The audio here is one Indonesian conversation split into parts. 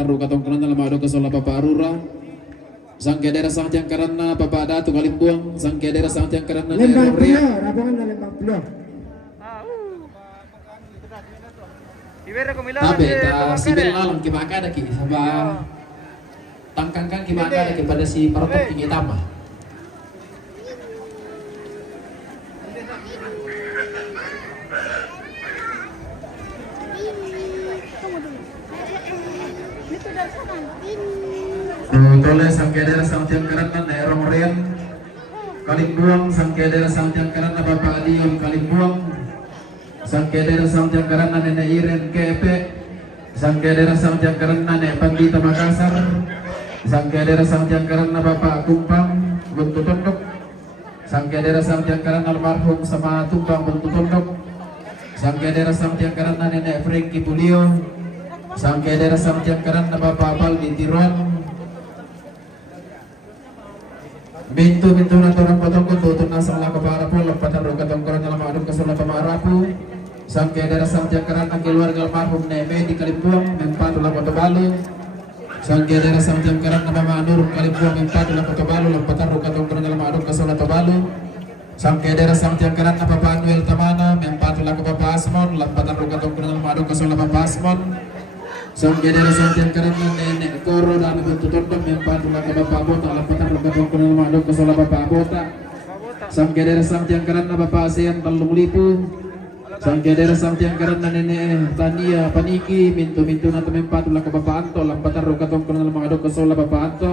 pataru katong kanan dalam ado kesola Bapak Arura. Sangke daerah sang tiang karana Bapak Datu Kalimbuang, sangke daerah sang tiang karana Lembang Pilo, rabangan na Lembang Pilo. Tabe ta sibil lalang kimakada ki sabah tangkangkan kimakada kepada si Parotok tinggi tama. Tole sangke daerah sang tiang karana na Erong Rian Kalimbuang, sangke daerah sang tiang karana Bapak Adion Kalimbuang, sangke daerah sang tiang karana Nenek Iren Kepe, sangke daerah sang tiang karana Nenek Pandita Makassar, sangke daerah sang tiang karana Bapak Kumpang Buntu Tondok, sangke daerah sang tiang karana almarhum sama Tumpang Buntu Tondok, sangke daerah sang tiang karana Nenek Franky Pulio, sangke daerah sang tiang karana Bapak Baldi Tiron. Bintu na torang potong ko tutun na sa mga kaparapo lampatan ro katong koran na maadong kasulap pamarapo sangke daerah sang tiang karana keluarga almarhum Neme di Kalimbuang mempatu la Kotobalo sangke daerah sang tiang karana Mama Nur Kalimbuang mempatu la Kotobalo lampatan ro katong koran na maadong kasulap Tobalo sangke daerah sang tiang karana Papa Anuel Tamana mempatu la Papa Asmon lampatan ro katong koran na maadong kasulap Papa Asmon sangke daerah sang tiang karana Nenek Koro dan Buntu Tondok mempatu la Bapak Bota lampatan ro katong koran na maadong kasulap Bapak Bota sangke daerah sang tiang karana Bapak ASEAN Talung Lipu sangke daerah sang tiang karana Nenek Tania Paniki mintu na temempatu la Bapak Anto lampatan ro katong koran na maadong kasulap Bapak Anto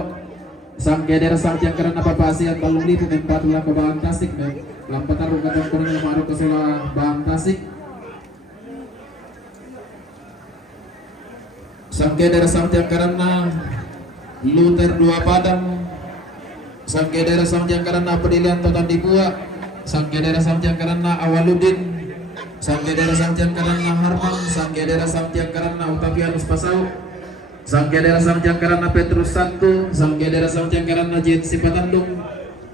sangke daerah sang tiang karana Bapak ASEAN Talung Lipu mempatu la Bapak Tasik lampatan ro katong koran na maadong kasulap Bapak Tasik sangke daerah sang tiang karana Luther Dua Padang sangke daerah sang tiang karana Pedilian Totan Dibua sangke daerah sang tiang karana Awaludin sangke daerah sang tiang karana Harman sangke daerah sang tiang karana Utapianus Pasau sangke daerah sang tiang karana Petrus Santu sangke daerah sang tiang karana Jensi Patandung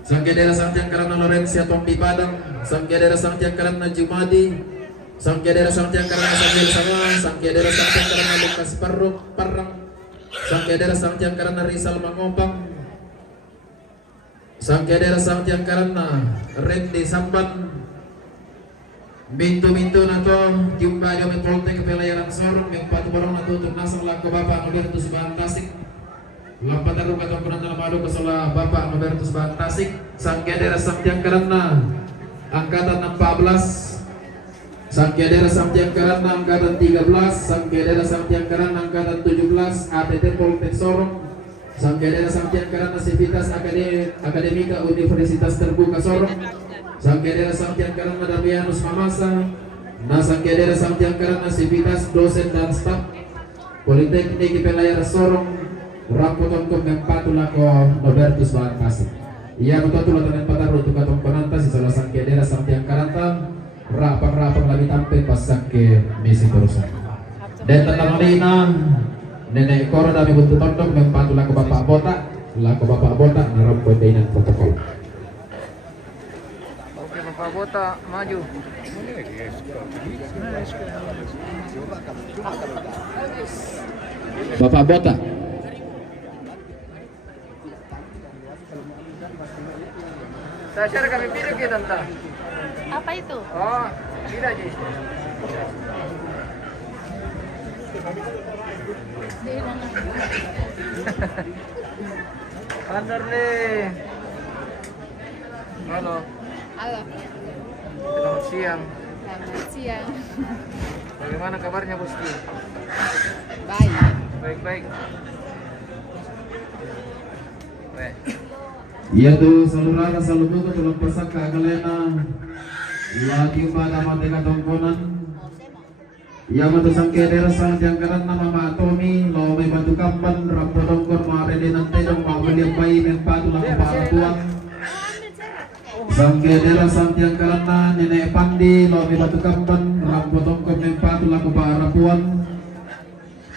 sangke daerah sang tiang karana Lorencia Tompi Padang sangke daerah sang tiang karana Jumadi sangke daerah sang tiang karana Samuel Sanga sangke daerah sang tiang karana Lukas Parang sangke daerah sang tiang karana Rizal Mangopang sangke daerah sang tiang karana Randy Samban bintu na to jumpa di Poltek Pelayaran Sorong yang patu barang na tutup nasang lako Bapak Nobertus Bahan Tasik lampatan ruka tongkunan dalam adu kesola Bapak Nobertus Bahan Tasik sangke daerah sang tiang karana angkatan 14 sangke daerah sang tiang karana angkatan 13 sangke daerah sang tiang karana angkatan 17 ATT Poltek Sorong sangke daerah sang tiang karana Sivitas Akademika Universitas Terbuka Sorong sangke daerah sang tiang karana Damianus Mamasa sangke daerah sang tiang karana Sivitas dosen dan staf Politeknik Pelayar Sorong Rampoton Mempatu lako Nobertus Bahan Tasik ia betul latanan pataru untuk katong penanta si salah sangke daerah sang tiang karana rapang lagi tampil pasak ke misi terusan dan tentang Lina Nenek Koro dami Buntu Tondok mempatu laku Bapak Botak naram kontainan protokol. Oke Bapak Botak maju. Bapak Botak Saya share kami video kita tante. Apa itu? Oh, tidak aja. Andar nih. Halo. Halo. Selamat siang. Selamat siang. Bagaimana kabarnya Boski? Baik. Baik. Baik. iya tuh salurana salubuto tulong pasak kagalena lagi pada mati katongkonan iya matu sangke daerah sang tiang karana Mama Tommy lo may batu kampan rampotongkor maarede nante dong mawaliang bayi mempatu lang kaparatuan sangke daerah sang tiang karana Nenek Pandi lo may batu kampan rampotongkor mempatu lang kaparatuan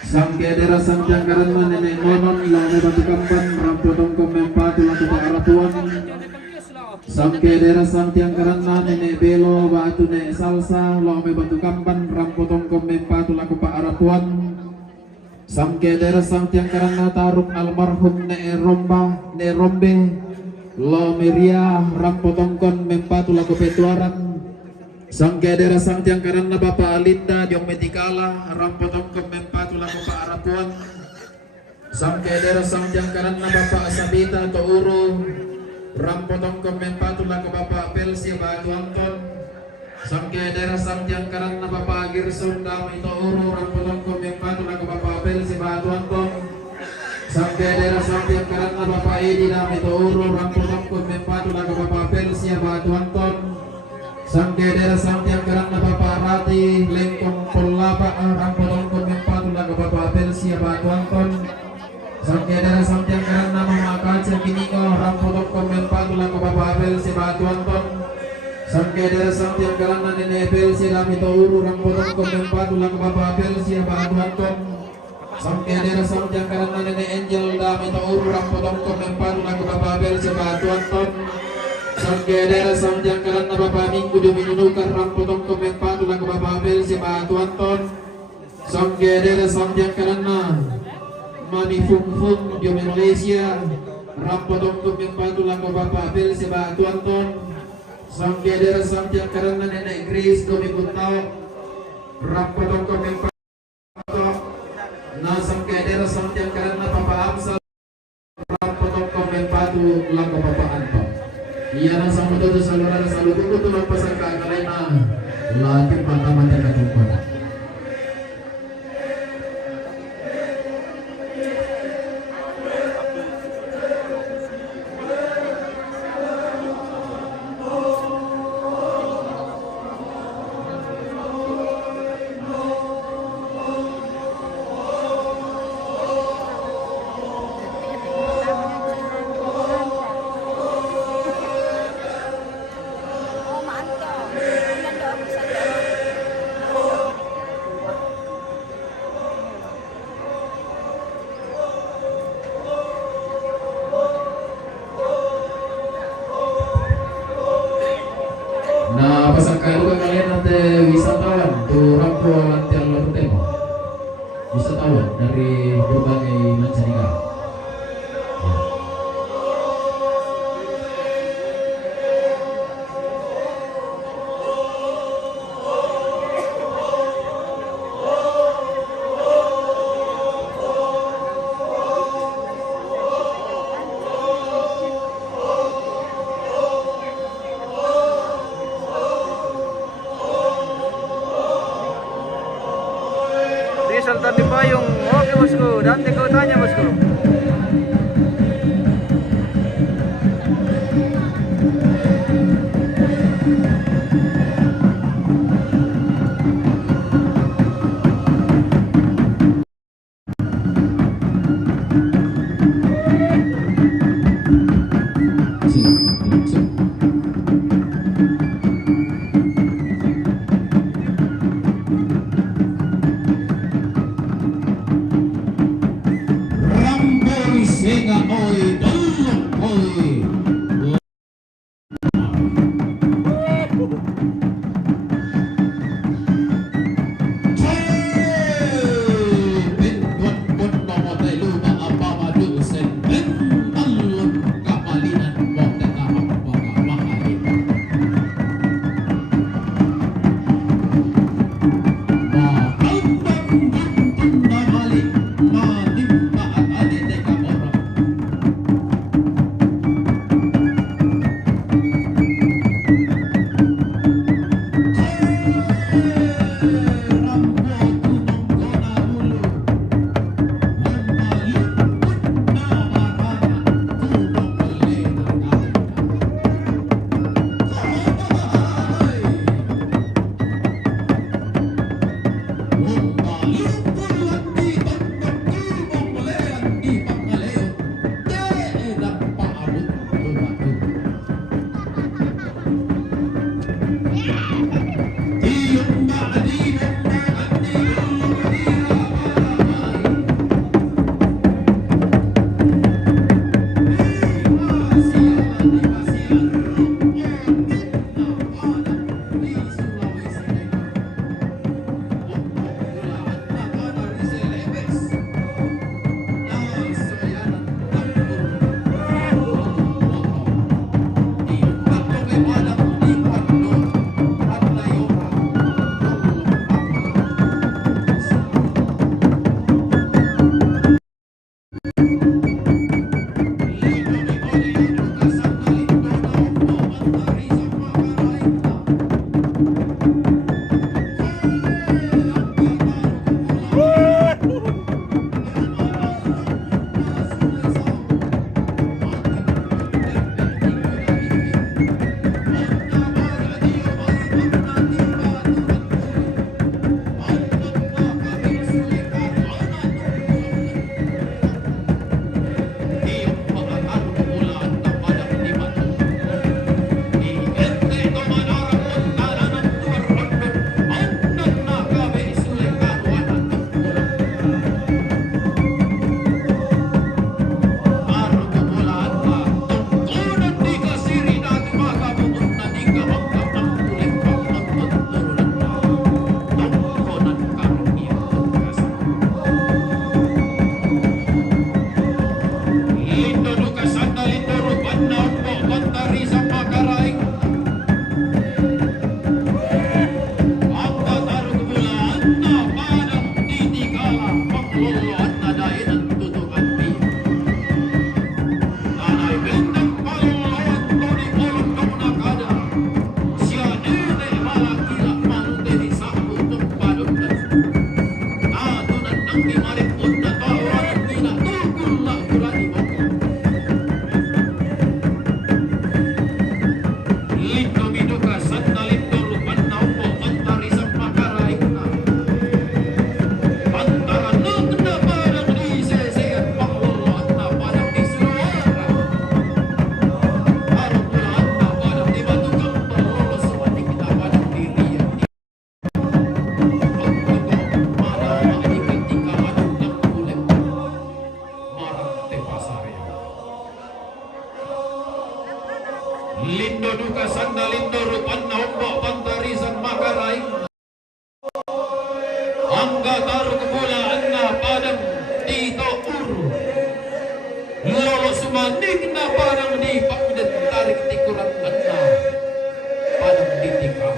sangke daerah sang tiang karana Nenek Nonon lo may batu kampan rampotongkor mempatu lang kaparatuan sangke daerah sang tiang karana Nenek Belo batu Nenek Salsa lo may batu kampan rampotongkor mempatu lang kaparatuan Sangke daerah Sangtiang karena taruk almarhum ne rombe lo meria rampotongkon mempatu laku petuaran. Sangke daerah Sangtiang karena Bapak Alinda diong metikala rampotongkon mempatu laku Pak Arapuan. Sangke daerah Sangtiang karena Bapak Sabita Touru rampotongkon mempatu laku Bapak Pelsi Batu Anton. Sangke daerah Sangtiang karena Bapak Girson Dami Touru rampotongkon mempatu laku Bapak Pelsi Batu Anton. Sangke daerah Sangtiang karena Bapak Edi Dami Touru rampotongkon mempatu laku Bapak Pelsi Batu Anton. Sangke daerah Sangtiang karena Bapak Rati Lengkong Polaba rampotongkon mempatu laku Bapak Pelsi Batu Anton. Sangke daerah Sangtiang karena Mama Kaca Kiningo rampotongkon mempatu laku Bapak Pelsi Batu Anton. Sangke daerah Sangtiang karena Nenek Pelsi Dami Touru rampotongkon mempatu laku Bapak Pelsi Batu Anton. Sangke daerah Sangtiang karena Nenek Angel Dami Touru rampotongkon mempatu laku Bapak Pelsi Batu Anton. Sangke daerah Sangtiang karena Bapak Minggu Dominunukan rampotongkon mempatu laku Bapak Pelsi Batu Anton. Sangke daerah Sangtiang karena Mami Fung Fung di Malaysia rampotongkon mempatu laku Bapak Pelsi Batu Anton. Sangke daerah Sangtiang karena Nenek Grace Domi Kuntau rampotongkon mempatu. Nah sangke daerah Sangtiang karena Bapak Amsal rampotongkon mempatu laku Bapak Anton. Iya nang sama tuh saluran saluran itu tuh nampak sangka kalena latih pertama dan kedua. Oh, mantap. Ilan daw ako sa daw. Nah pasangka juga kalian nanti wisatawan tuh rampo nanti Allah hotel wisatawan dari berbagai mancanegara. Rizal tadi payung. Oke bosku. Dante kau tanya bosku. sumanik na parang di pagdentarik tikuran na parang ditikal.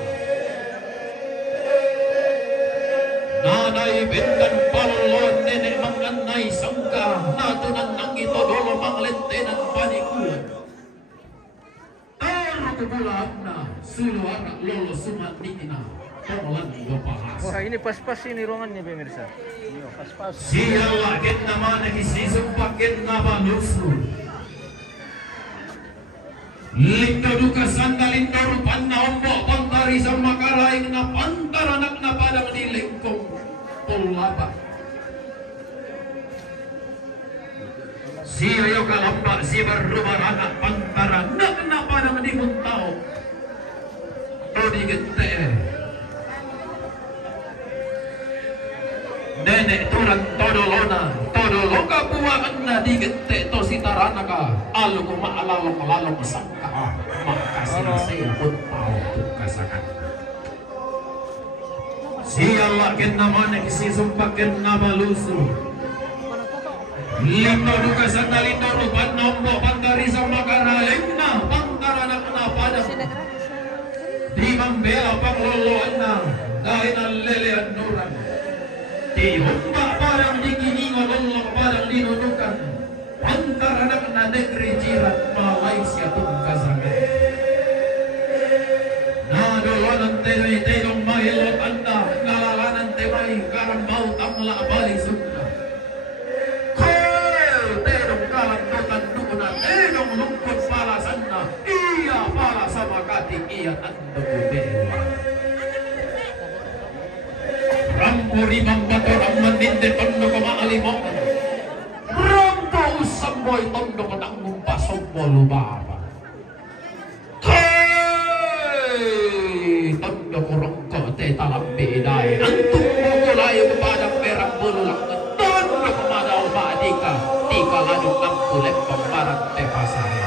Nanay bendan palon nenek manganay sangka natunan nang ito dolo manglentenan panikuan. Taro kubulaan na suluara lolo sumanik na pamalan bahas. Wah, ini pas-pas ini ruangannya pemirsa. Iya, pas-pas. Siya lagit naman ang isisumpakin na baluso. Lito duka sandalin darupan na ombo pantari sa makalaing na pantaranak na padang nilingkong pulaba. Siya yung kalamba, siya berubaranak pantaranak na padang nimuntao. O di gete. Nenek turang todolonga buwangan na di gete to si taranaka alo ko maalalong lalong sangka makasih saya pun tahu tukasakan siya lakin naman ang isisumpakin na maluso lito duka sa nalito rupan nombo pantari sa makaraling na pantaranak na padang di mambela pangloloan na dahil ang lelean nuran di humba parang dikiningon Allah parang dinunukan antara anak na negeri jiran Malaysia tungkasangan nadolanan tenay tenong mahilot anda ngalalanan temay karang maut ang laabali sunda kol tenong kalandutan nukunan tenong lungkot palasan na iya pala sama kating iya ando kubewa Rampuri mambato ang mandinde tondo ko maalimongan. Rampo usamboy tondo ko nang ngumpasok mo lubaba. Hey! Tondo ko rongko te talambi iday. Antung mo ko layo kepadang merang bululak. Tondo ko madaw maadika. Tika ladong ang kulep pambarat te pasaya.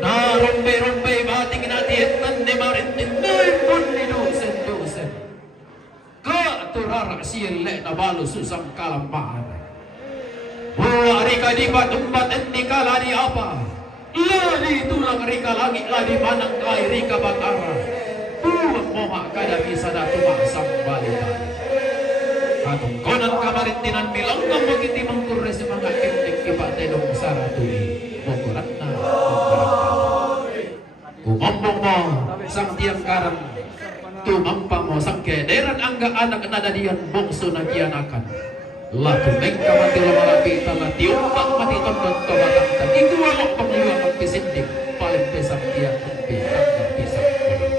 Na rompe-rompe bating natin nande marintin. Nay pun ni dosen-dosen. Turara siyele na balo susang kalampahan. Buwa rika di patumbat at di kalani apa. Lali tulang rika langit lali manang kay rika batara. Buwag mo kada bisa na tumasang balita. Katungkonan kamarintinan bilang ng magiti mangkure sa mga kentek ipatenong saratuli. Mukurat na. Kumombong mo sang tiang karang. Tumampang mo sang kederan angga anak nadadian bongso na kianakan. Lato mengka mati lamalapita na tiumpang mati tondon kamatangka. Igualok pangliwang ang pisindik. Paling pesang tiang kumpitang na pisang kulong.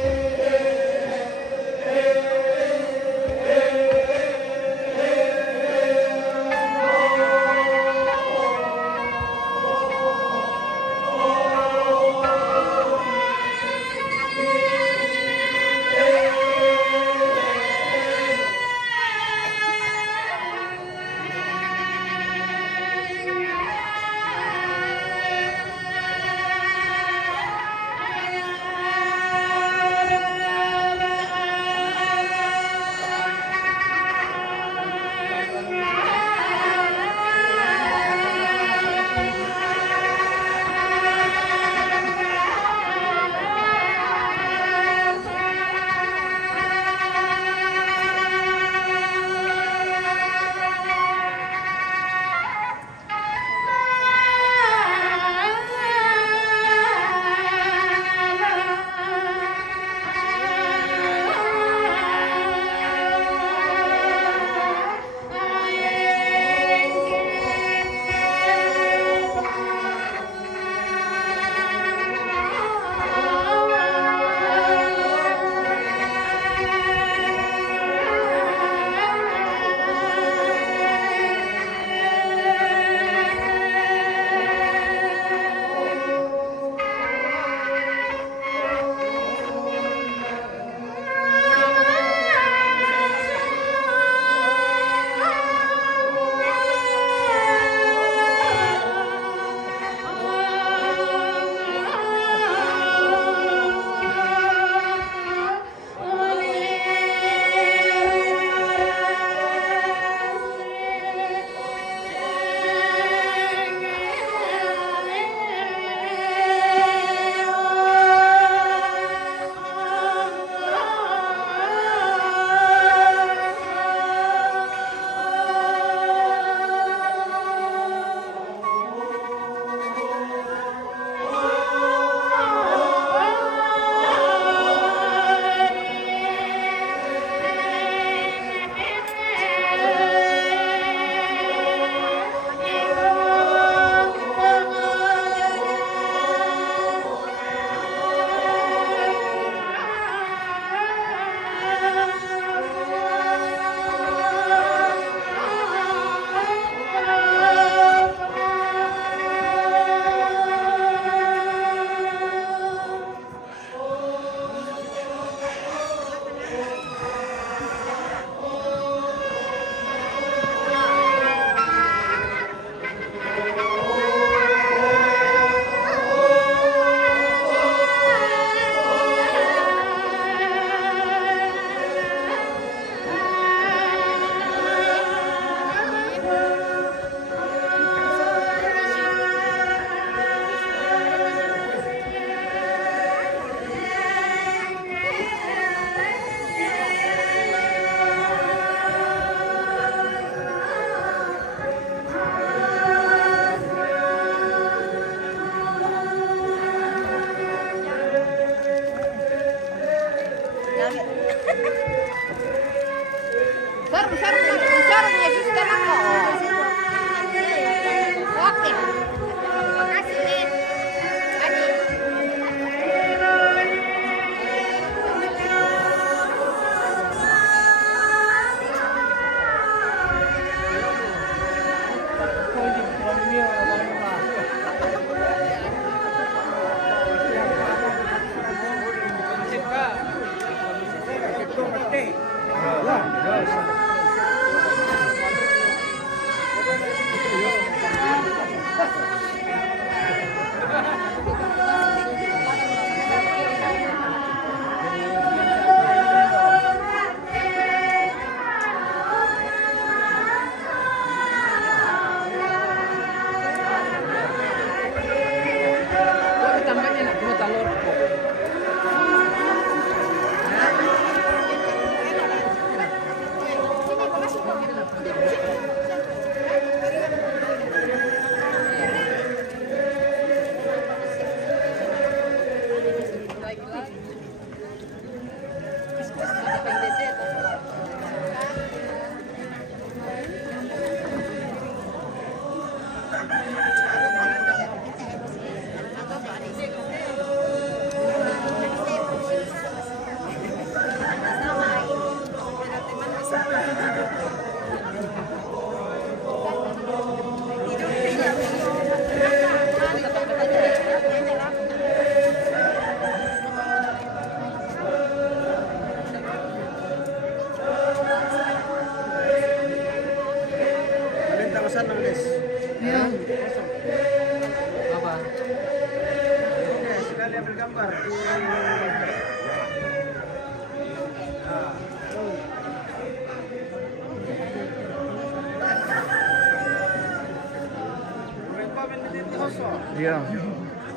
Iya.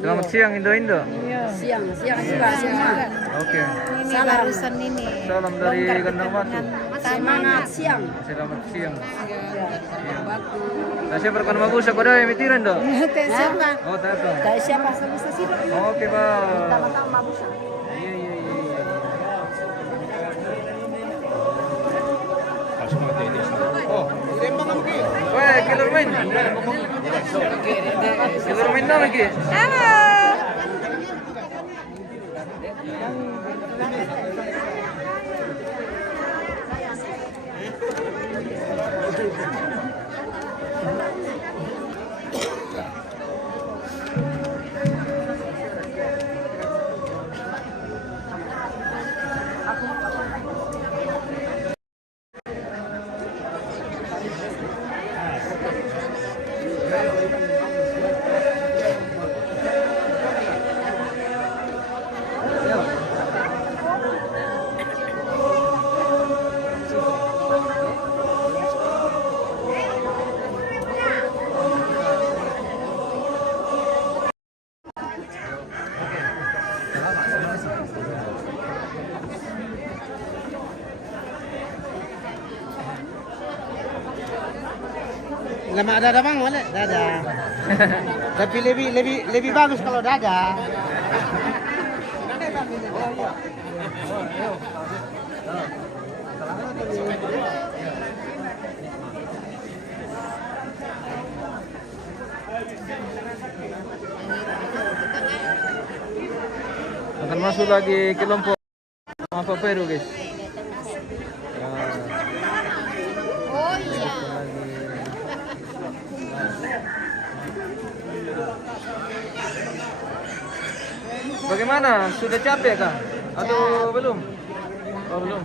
Selamat siang Indo-Indo. Siang juga, siang. Oke. Salam urusan ini. Salam dari Kandang Batu. Semangat siang. Selamat siang. Saya berkan bagus aku ada yang mitiran dong. Siapa? Oh, tak apa. Dari siapa? Bisa sih. Oke, Pak. Tama-tama bagus. Iya, iya, iya. Oh, weh, killer main. Killer main na lagi. Lama ada bang, boleh? Dadah. Tapi lebih bagus kalau dadah. Akan masuk lagi kelompok apa Peru, guys. Oh iya. Bagaimana? Sudah capek kah? Atau belum? Oh, belum.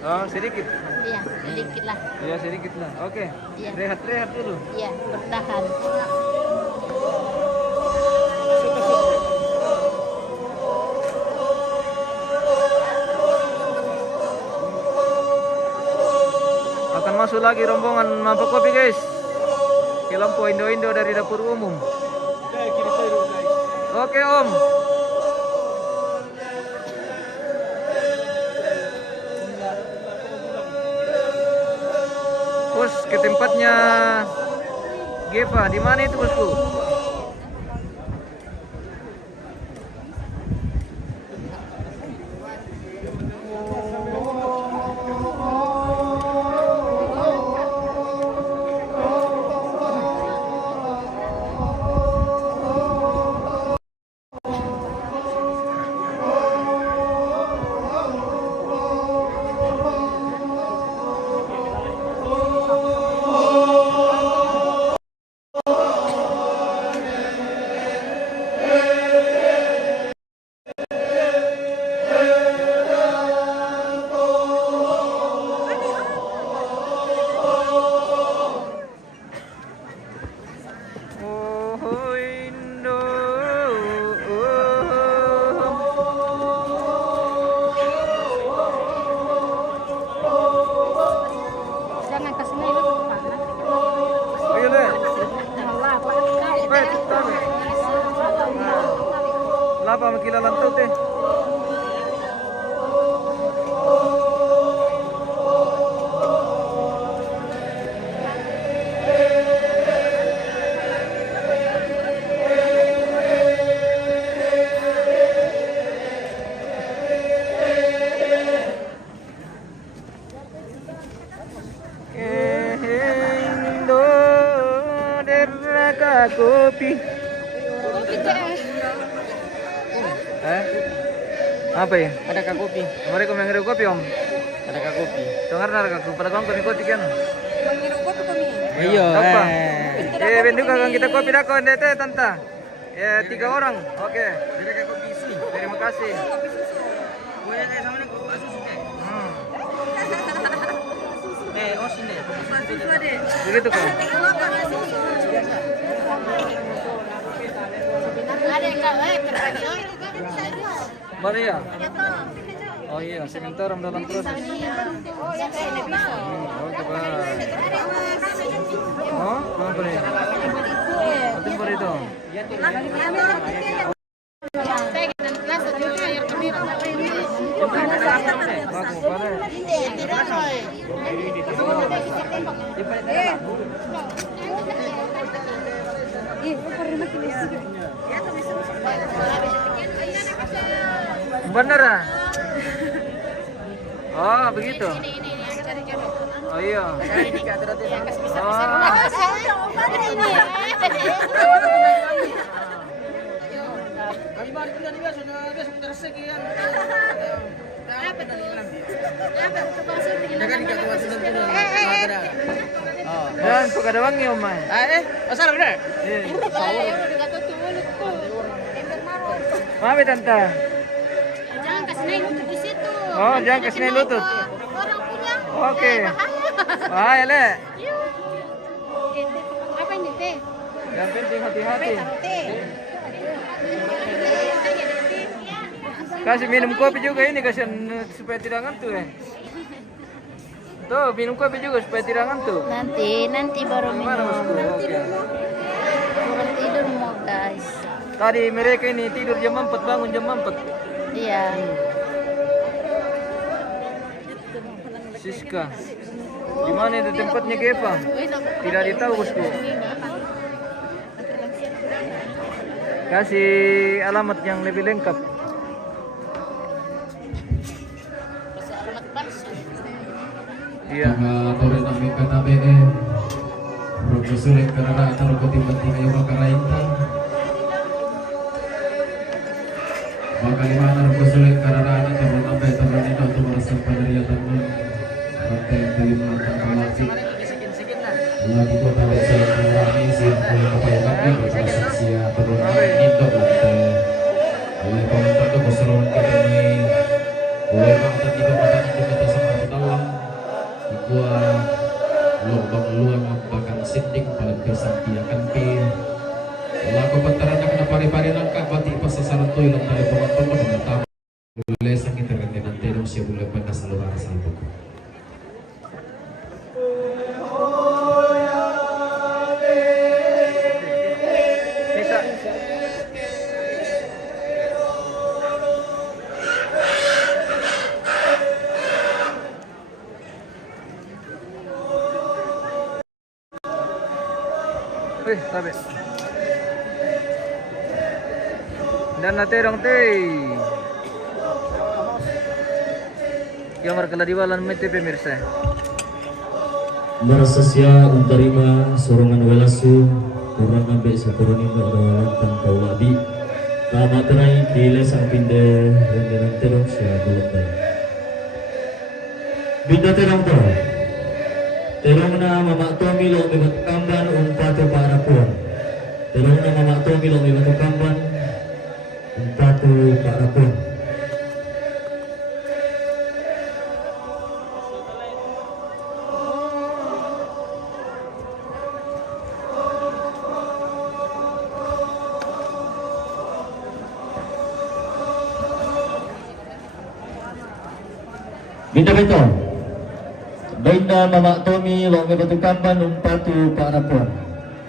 Oh, sedikit. Iya, sedikit lah. Ya, sedikit lah. Oke. Iya. Rehat-rehat dulu. Iya, bertahan. Akan masuk lagi rombongan mabuk kopi, guys. Kelompok Indo-Indo dari dapur umum. Oke, Om. Bos, ke tempatnya Geva. Di mana itu, bosku? Apa makilalan to teh? Indo deraka kopi. Apa ya? Ada kak kopi. Mereka mengirim kopi om. Ada kak kopi. Dengar nara kau pada kau kopi kan? Iya. Apa? Bentuk kakak kita kopi dah kau ndete tante. Ya 3 orang. Oke. Terima kasih. Begitu kok. Ada yang kawin terbagi. Mana ya? Oh iya, sementara dalam proses. Oh, coba. Oh, apa ini? Timur itu. Aku boleh. Bener ah? Oh begitu. Oh iya. Dan suka ada wangi om mai. Asal benar. Maaf ya tante. Jangan kasih naik lutut di situ. Oh, jangan kasih naik lutut. Orang punya. Oke. Bahaya le. Apa ini teh? Yang penting hati-hati. Kasih minum kopi juga ini kasihan supaya tidak ngantuk ya. Tuh minum kopi juga supaya tidak ngantuk. Nanti baru Gimana minum. bosku? Oke. Kurang tidur mau guys. Tadi mereka ini tidur jam 4 bangun jam 4. Iya. Siska. Di mana itu tempatnya Gepa? Tidak ditahu bosku. Kasih alamat yang lebih lengkap. Iya. Tore nami kata BE. Profesor yang karena acara koti-koti ayo makarainta. Maka limana profesor yang karena ada tore nami tore nina untuk merasa peneriatan rantai yang kelima terkemati. Lagi kota besar mengurangi siang pulang kepada kami bertransaksi turun itu lantai. Oleh komentar itu keseluruhan kita ini boleh mata tiga mata nanti kita sama dalam gua lubang luang bahkan sinting paling bersampiakan pi. Laku pentaran kena pari-pari langkah bati pasasaran tu ilang tali penonton mengetap. Boleh sakit terkait nanti dong siapa boleh pada saluran salbu. Bisa. Sabi. Dan naterong teh. Yang berkeladiwalan mete pemirsa. Narasasya untarima sorongan welasu kurang ambek sakuruni berawalan tanpa wadi kama terai kile sang pinde renderan terong sia bulutay binda terong to terong na mama tomi lo mebat kamban umpato para puan terong na mama tomi lo mebat kamban umpato para puan. Binda Bainda Mama Tommy lo may batu kamban umpatu para puan.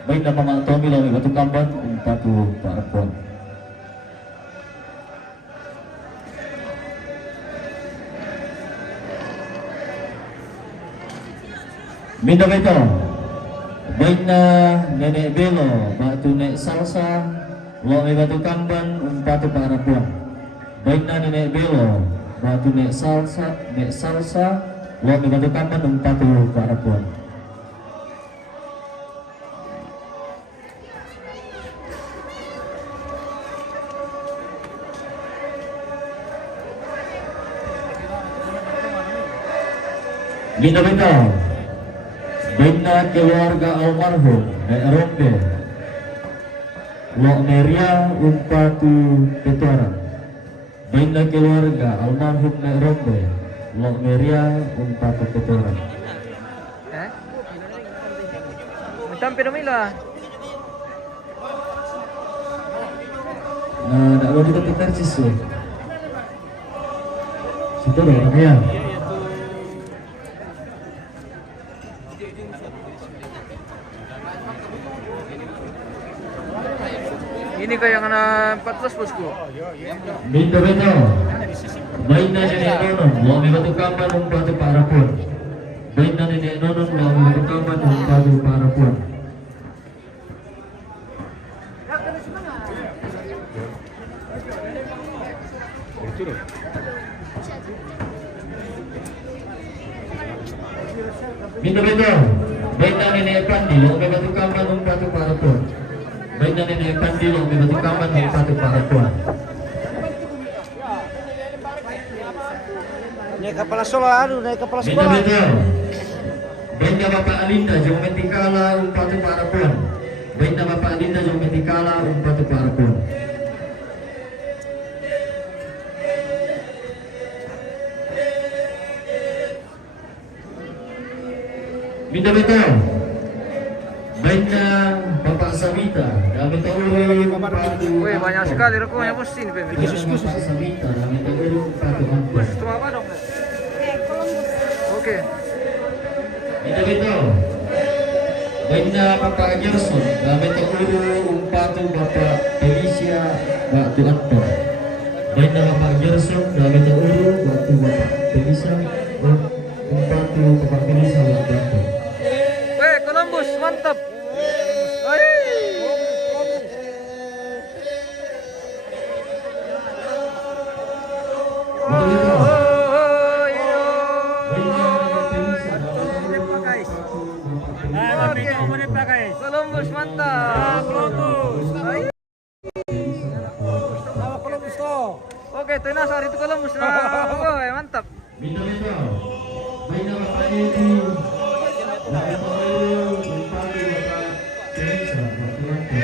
Bainda Mama Tommy lo may batu kamban umpatu para puan. Minda beto. Baik na Nenek Belo, batu nek salsa, lo me batu kamban, batu para puan. Baik na Nenek Belo, batu nek salsa, lo me batu kamban, batu para puan. Minda beto. Bina keluarga almarhum Nek Rombe Lok Meria Umpatu Petora. Bina keluarga almarhum Nek Rombe Lok Meria Umpatu Petora. Macam Mila. Nah, tak boleh kita pikir sih. Situ dong ya. Ini kayak yang anak 14 bosku. Minta beto. Baik na Nenek Nonon, lo me batu kamban umpatu para puan. Baik na Nenek Nonon, lo me batu kamban umpatu para puan. Minta beto. Baik na Nenek Pandi, lo me batu kamban umpatu para puan. Baik na Nenek Pandi, lo me batu kamban umpatu para puan. Naik kepala Solo, naik kepala Minta sekolah. beto. Baik na Bapak Alinda, jom metikala umpatu para puan. Baik na Bapak Alinda, jom metikala umpatu para puan. Minta beto. Baik na Bapak Sabita, kami tahu umpatu. Wih, banyak sekali rokoknya bos ini. Bapak Sabita, kami tahu umpatu ampun. Bos, itu apa dong? Oke. Minta beto. Baik na Bapak Gerson, kami tahu umpatu Bapak Felicia Batu Anton. Baik na Bapak Gerson, kami tahu Batu Bapak Felicia umpatu Bapak Felicia Batu Anton. Weh, Columbus, mantap. Hai. Columbus, mantap. Hai. Oke, itu nasar itu Columbus. Nah, mantap. Minta beto. Baik na Bapak Edi, kami tahu umpatu Bapak Felicia Batu Anton.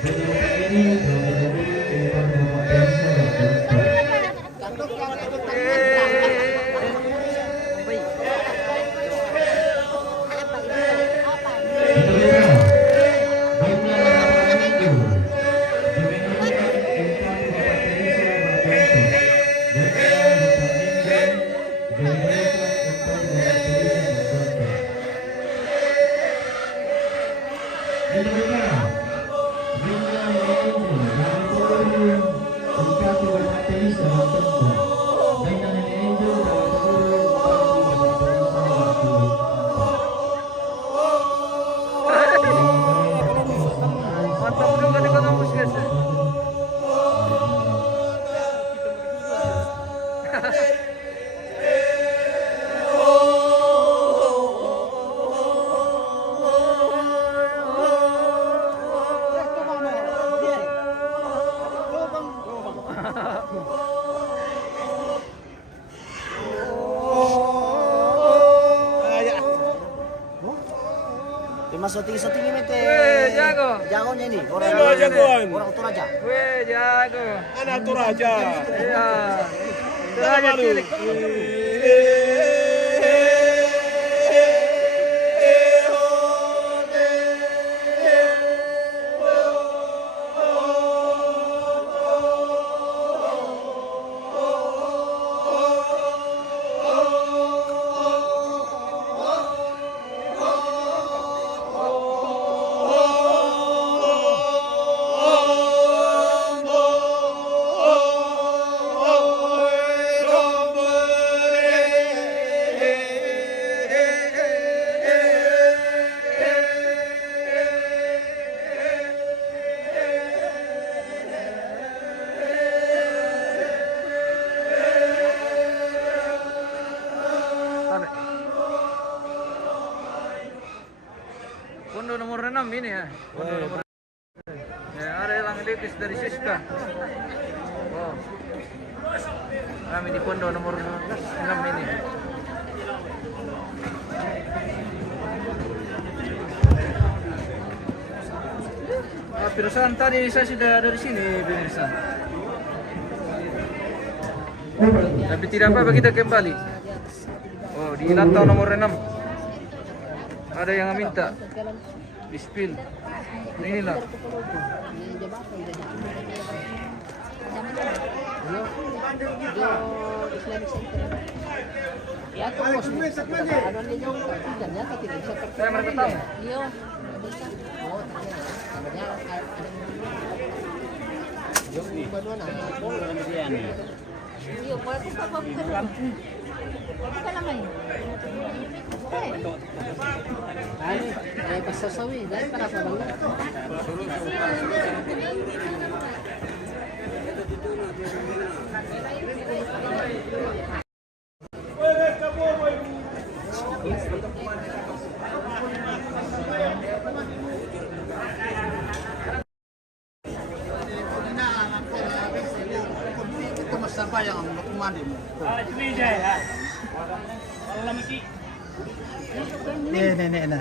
Baik na Bapak Edi, kami tahu umpatu Bapak Felicia Batu Anton. Mantap juga di Columbus, guys. Masuk tinggi mete. Weh, jago. Jagonya ini. jagoan. Orang Toraja. Weh, jago. Anak Toraja. Iya. Toraja cilik. Ya, ada yang lepis dari Siska. Oh. Kami di Pondo nomor 6 ini. Perasaan tadi saya sudah dari sini, pemirsa. Tapi tidak apa-apa, kita kembali. Oh, di lantai nomor 6. Ada yang minta di spill. Inilah. Saya mereka tahu. Siapa yang mandi? Nenek nah.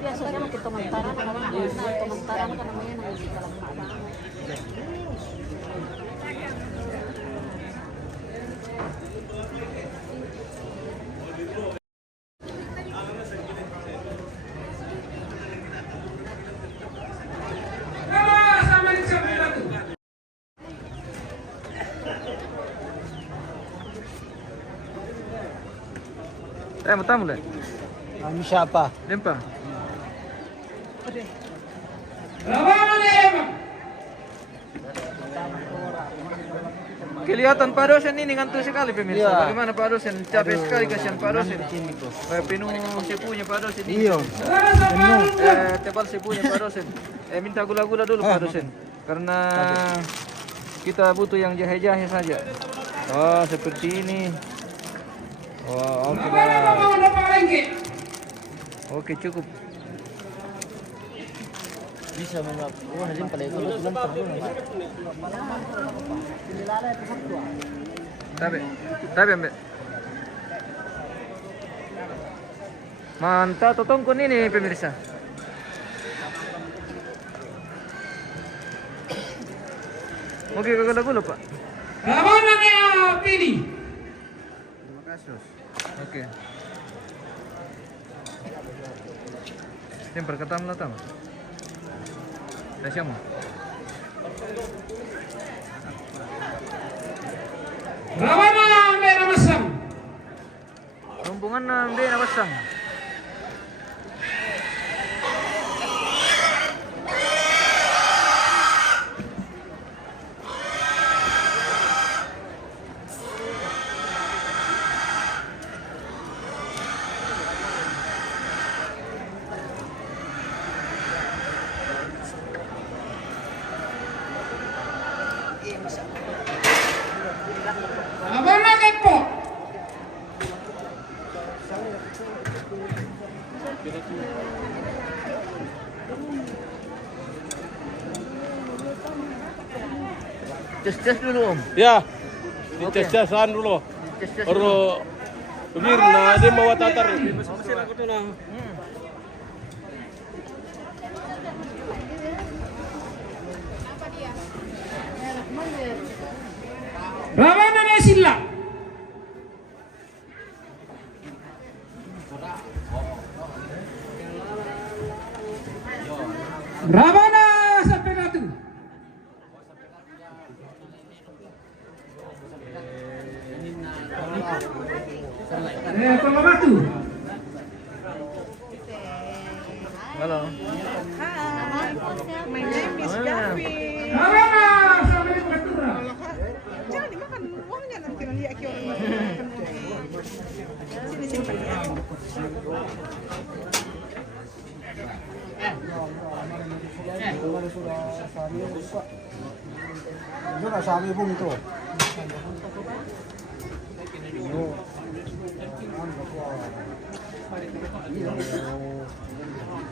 Biasanya kita komentaran kan namanya di dalam Mau tamu lah. Kami siapa? Lempang. Kelihatan Pak dosen ini ngantuk sekali pemirsa. Iya. Bagaimana Pak dosen? Capek sekali kasihan Pak dosen. Penuh sepunya Pak dosen. Iya. Tebal sepunya Pak dosen. Minta gula-gula dulu Pak dosen. Karena kita butuh yang jahe-jahe saja. Oh, seperti ini. Oh, oke. Oke, cukup. Bisa mengaku. Wah, ini pada itu bulan terlalu. Tapi Mbak. Mantap totongkon ini pemirsa. Oke, gula-gula Pak. Lawanannya pilih. Terima kasih. Oke. Yang perkataan datang. Siapa? Lawanannya merah masam. Rombongan nanti nabasang. Lawanannya kepo. Tes dulu Om. Ya, Oke. dites-tesan dulu. Tes dulu. Baru Mirna dia mau tatar. Lawanannya sila. Ravana sampai batu. Kalau batu. Halo. Hi, my name is Gavi. Jangan dimakan uangnya nanti nanti orang makan. Sini simpan ya.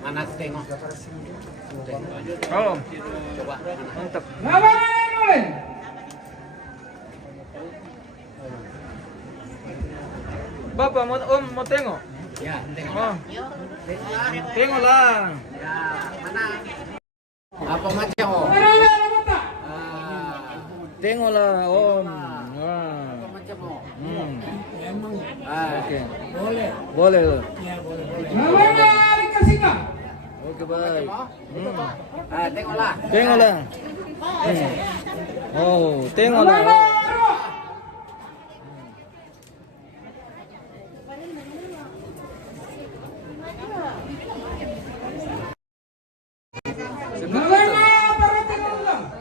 Anak tengok. Oh, mantap. Bapak mau mau tengok? Ya, tengok. Oh. Tengoklah. Apa macam oh? Tengoklah Om. Wah. Macam oh? Oke. Boleh loh. Oke baik. Tengoklah. Tengoklah. Oh, tengoklah.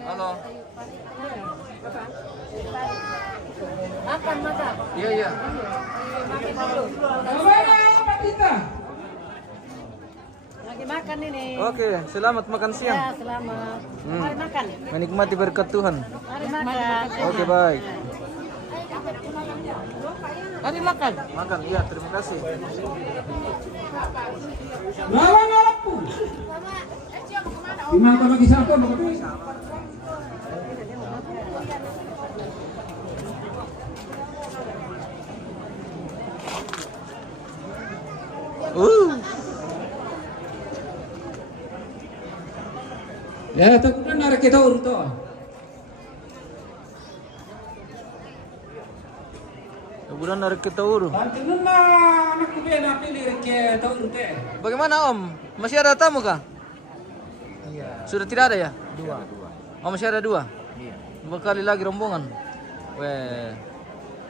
Halo. Makan. Iya iya. Lagi makan ini. Oke, selamat makan siang. Ya, selamat. Mari makan. Menikmati berkat Tuhan. Mari makan. Oke baik. Mari makan. Makan, iya terima kasih. Ya, itu kan narik kita urut to. Bulan dari kita uru. Bantuan mah anak kubi nak pilih kita urut teh. Bagaimana Om? Masih ada tamu kah? Iya. Sudah tidak ada ya? 2. Oh masih ada 2? Iya. 2 kali lagi rombongan. Weh,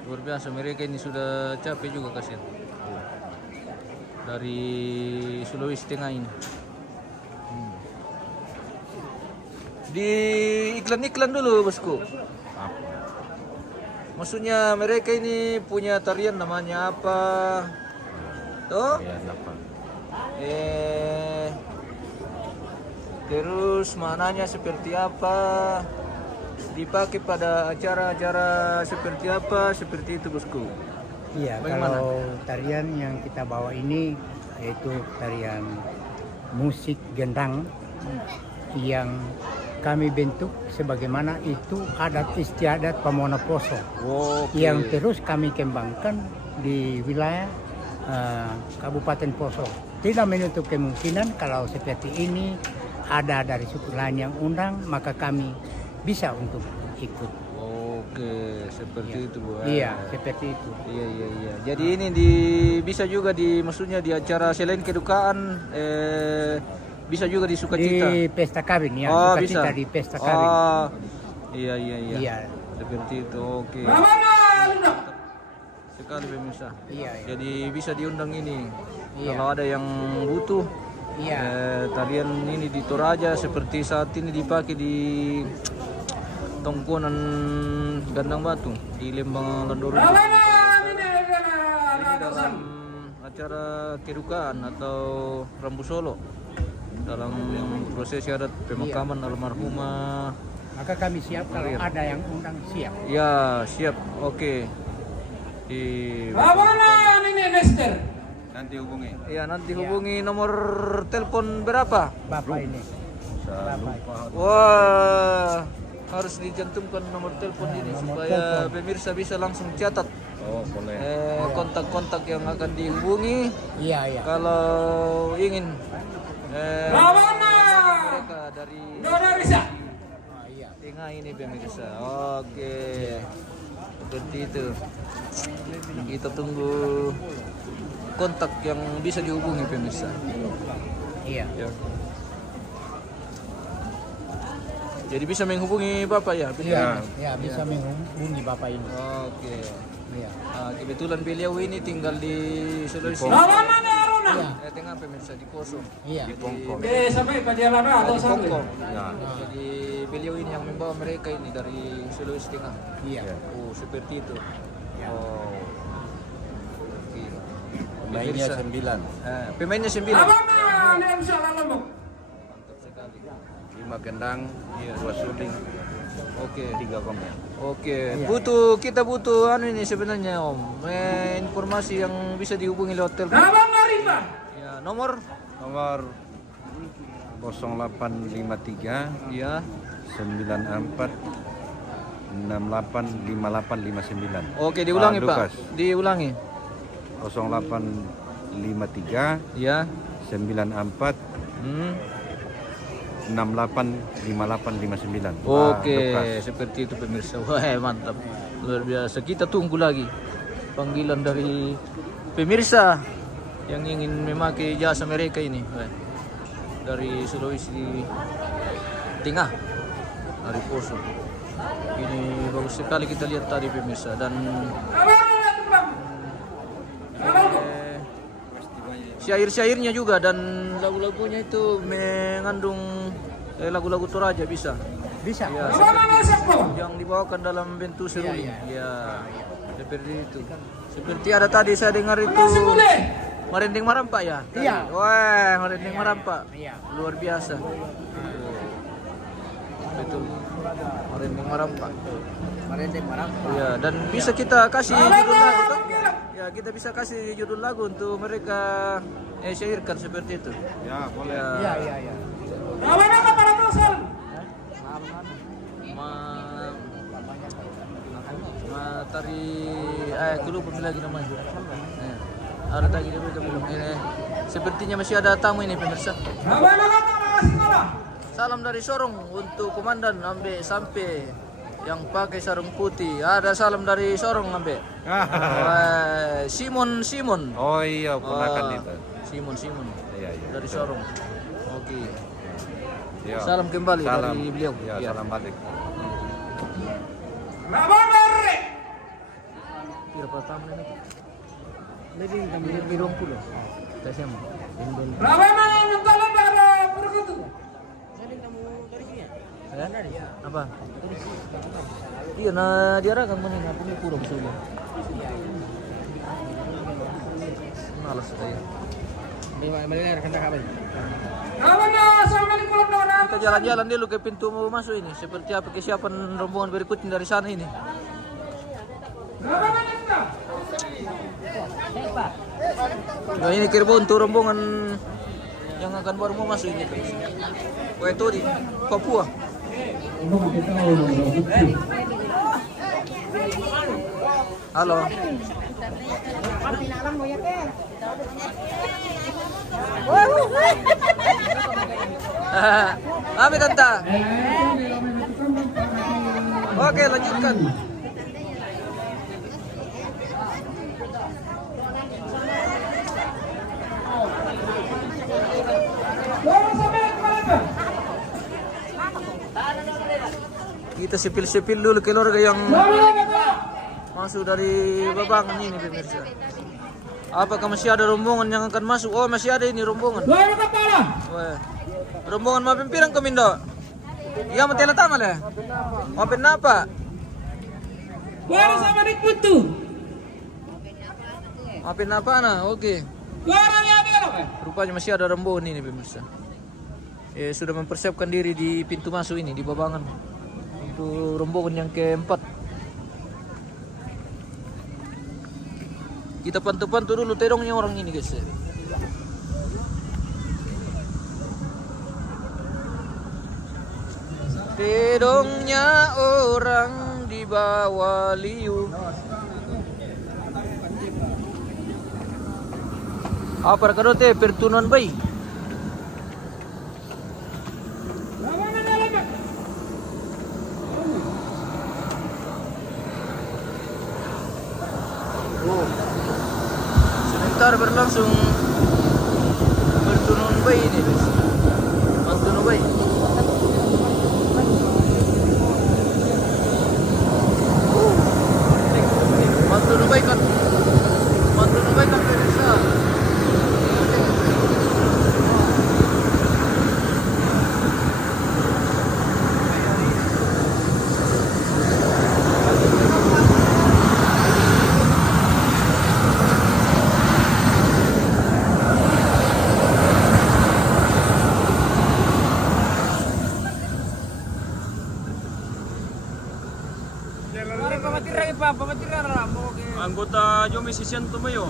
luar biasa mereka ini sudah capek juga kasihan. Dari Sulawesi Tengah ini. Di iklan-iklan dulu bosku. Maksudnya mereka ini punya tarian namanya apa? Tuh? Terus maknanya seperti apa? Dipakai pada acara-acara seperti apa? Seperti itu bosku. Iya, Bagaimana? kalau tarian yang kita bawa ini yaitu tarian musik gendang yang kami bentuk sebagaimana itu adat istiadat Pamona Poso Oke. yang terus kami kembangkan di wilayah Kabupaten Poso. Tidak menutup kemungkinan kalau seperti ini ada dari suku lain yang undang, maka kami bisa untuk ikut. Oke, seperti itu Bu. Iya, seperti itu. Iya. Jadi ini bisa juga maksudnya di acara selain kedukaan bisa juga di sukacita. Di pesta kawin ya, Oh, sukacita bisa. di pesta kawin. Oh, iya. Iya. Seperti itu. Oke. Sekali pemirsa. Iya. Jadi bisa diundang ini. Iya. Kalau ada yang butuh Iya. tarian ini di Toraja seperti saat ini dipakai di Tongkonan Gandang Batu di Lembang Landoro. Ini dalam acara kedukaan atau Rambu Solo dalam prosesi adat pemakaman almarhumah. Maka kami siap kalau ada yang undang siap. Ya siap, oke. Nanti hubungi. Ya nanti hubungi nomor telepon berapa? Bapak ini. Bapak. Wah, harus dicantumkan nomor telepon ini supaya pemirsa bisa langsung catat Oh, boleh. kontak-kontak yang akan dihubungi Iya. kalau ingin mereka dari tengah ini pemirsa. Oke, seperti itu. Kita tunggu kontak yang bisa dihubungi pemirsa. Iya. Ya. Jadi bisa menghubungi Bapak ya? Iya, bisa menghubungi Bapak ini. Oke. Iya. Kebetulan beliau ini tinggal di Sulawesi. tengah pemirsa di Poso. Iya. Di Pongkong. Jadi beliau ini yang membawa mereka ini dari Sulawesi Tengah. Iya. Oh, seperti itu. Oh. Oke. Mainnya Pemirsa. 9. Pemainnya 9. Mantap sekali. 5 gendang, 2 suling, Oke. 3 komnya. Oke, kita butuh ini sebenarnya Om, informasi yang bisa dihubungi lewat telepon. Ya, nomor Nomor 0853 ya. 94 68 58 59. Oke, diulangi Pak. Lukas. Diulangi. 0853 Ya. 94 Hmm. 68 58 59. Oke, Lukas. seperti itu pemirsa. Wah, mantap. Luar biasa. Kita tunggu lagi panggilan dari pemirsa yang ingin memakai jasa mereka ini. Wah, dari Sulawesi Tengah, dari Poso. Ini bagus sekali kita lihat tadi pemirsa dan syair-syairnya juga dan lagu-lagunya itu mengandung lagu-lagu Toraja bisa. Bisa. Ya, seperti yang dibawakan dalam bentuk seruling. Ya, seperti itu. Seperti ada tadi saya dengar itu Merinding Marampak ya? Iya. Wah, Merinding Marampak. Iya. Luar biasa. Betul. Merinding Marampak. Merinding Marampak. Ya, dan bisa kita kasih judul lagu kan? Ya, kita bisa kasih judul lagu untuk mereka syairkan seperti itu. Ya, boleh. Ya. Iya. Tari aku lupa lagi namanya. Ada tadi dia bilang ini. Sepertinya masih ada tamu ini pemirsa. Salam dari Sorong untuk komandan sampai yang pakai sarung putih. Ada salam dari Sorong ambe. Simon. Oh iya, ponakan itu. Simon. Iya. Dari Sorong. Oke. Ya. Salam kembali Salam. dari beliau. Ya, Ya. salam balik. Kira pertama ini. Lebih 20. Kita sama. Apa? Iya, diarahkan mana aku ni kurang sudah. Malas saya. Kita jalan-jalan dulu ke pintu mau masuk ini. Seperti apa kesiapan rombongan berikutnya dari sana ini. Nah, ini kira untuk rombongan yang akan baru mau masuk ini. Kue itu di Papua. Halo. Ami tanta. Oke, lanjutkan. Kita sepil-sepil dulu keluarga yang masuk dari Babangan ini pemirsa. Apakah masih ada rombongan yang akan masuk? Oh, masih ada ini rombongan. Wah. Rombongan mapimpirang Komindo. Iya, matela tama lah. Mampin apa? Wala sama di putu. Mampin apa na? Oke. Wala lihat dia loh. Rupanya masih ada rombongan ini pemirsa. Sudah mempersiapkan diri di pintu masuk ini di Babangan. Untuk rombongan yang keempat. Kita pantu-pantu dulu terongnya orang ini guys. Terongnya orang di bawah liu. Apa kadote pertunan bayi? Sebentar berlangsung bertunun bayi ini guys. Bertunun bayi. Bertunun bayi kan pemirsa. Anggota Jomi Sisian Tumayo.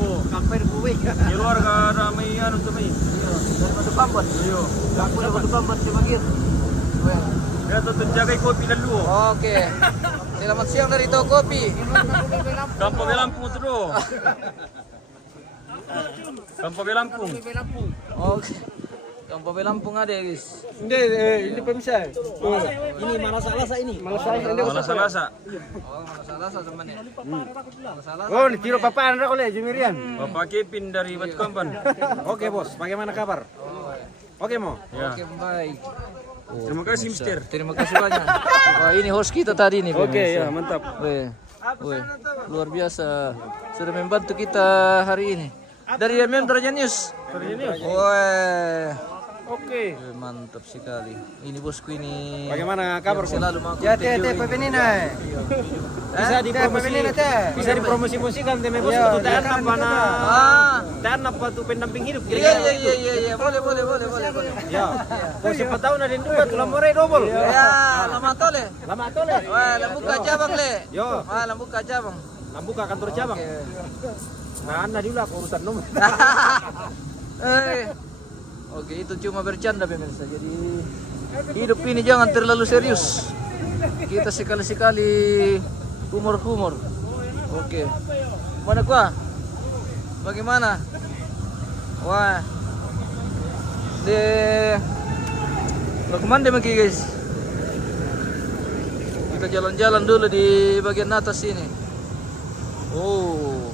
Oh, Kamper buwi. keluarga ramai anu Tumayo. Dari Batu Pambon. Iya. Aku dari Batu Pambon si Magir. Ya tuh jaga kopi lalu. Oke. Selamat siang dari toko kopi. Kampung Lampung tuh. Kampung Lampung. Oke. Kampung Lampung ada ya, guys. Ini pemirsa. Ini Malasa ini. Malah Salasa. Oh, Malasa temannya. Malasa. Oh, ini tiro papaan oleh Jumirian. Bapak Kepin dari Batu Kamban. Oke, Bos. Bagaimana kabar? Oke, Mo. Ya. Oke, baik. Terima kasih, Mister. Terima kasih banyak. Wah, ini host kita tadi nih. Oke, pemirsa. ya, mantap. Weh, luar biasa. Sudah membantu kita hari ini. Dari Yamin Raja News. Weh, Oke. mantap sekali. Ini bosku ini. Bagaimana kabar, Bos? Selalu mau Ya teh pepenina. Bisa dipromosi-promosikan teme Bos itu dan apa na? Ah, Dan apa tuh pendamping hidup iya. Boleh. Ya. Bos siapa tahu na den dua tulang more double. Ya, lama tole. Lama tuh le. Wah, lambuka cabang le. Yo, Wah, lambuka cabang. buka kantor cabang. Nah, anda diulah urusan nomor. Oke, itu cuma bercanda pemirsa. Jadi hidup ini jangan terlalu serius. Kita sekali-sekali humor. Oke. Mana gua? Bagaimana? Wah. Bagaimana deh guys? Kita jalan-jalan dulu di bagian atas sini. Oh.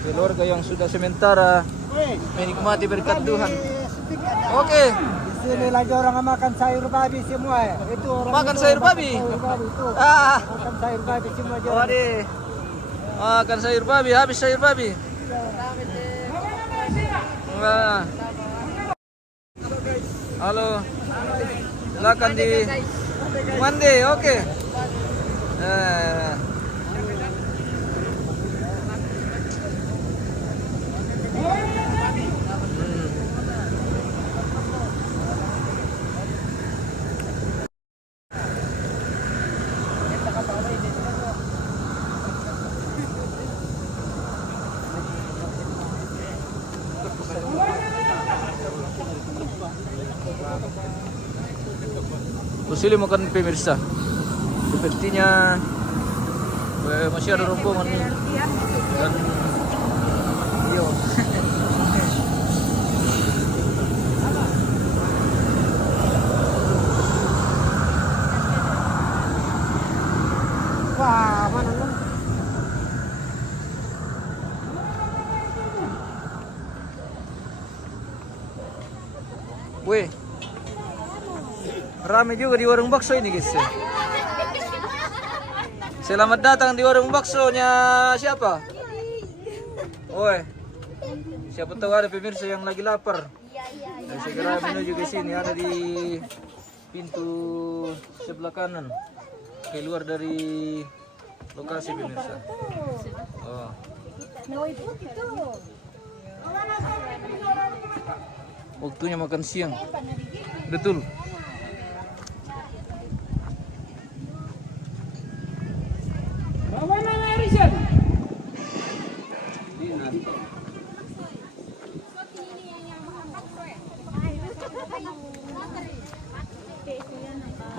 Keluarga yang sudah sementara menikmati berkat Tuhan. Oke. Di sini lagi orang makan sayur babi semua ya. Itu orang Makan sayur babi. itu. Ah. Makan sayur babi semua aja. Waduh. Makan sayur babi, habis sayur babi. Nah. Halo. Silakan di mandi, oke. Pusili makan pemirsa. Sepertinya masih ada rombongan nih. Dan iyo. Wah, mana lu? Weh. Rame juga di warung bakso ini guys. Selamat datang di warung baksonya siapa? Woi. Siapa tahu ada pemirsa yang lagi lapar. Dan segera menuju ke sini, ada di pintu sebelah kanan. Keluar dari lokasi pemirsa. Oh. Waktunya makan siang. Betul.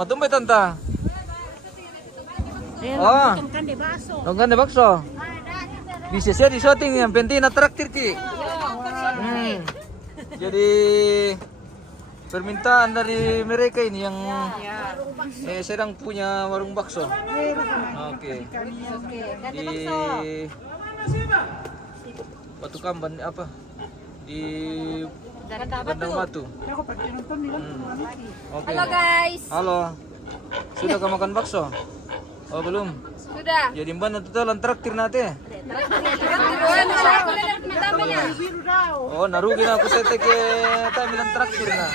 Matumbe tanta. Oh, longgan de bakso. Bisa saya di shooting yang penting na traktir ki. Jadi permintaan dari mereka ini yang sedang punya warung bakso. Oke. Di Batu Kamban apa? Di Bandang Batu. Oke. Halo guys. Halo. Sudah kamu makan bakso? Oh belum. Sudah. Jadi mbak nanti tuh traktir nanti. Oh narugi na aku sete ke tamilan traktir na.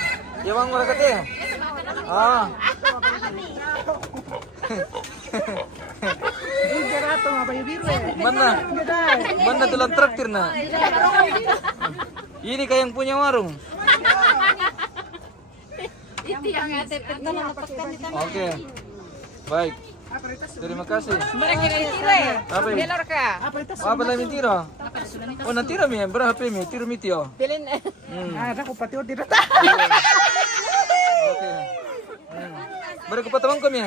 Ya bang mereka teh. Ah. Mana tuh traktir na. Ini kayak yang punya warung. Itu yang ada pertama lepaskan di tanah. Oke. Baik. Terima kasih. Mereka yang tira. Apa ini? Belor ka. Apa lagi tira? Oh, nanti mi berapa mi? Tiro mi tio. Bilin. Ada ko pati di rata. Oke. Mereka patamang kami.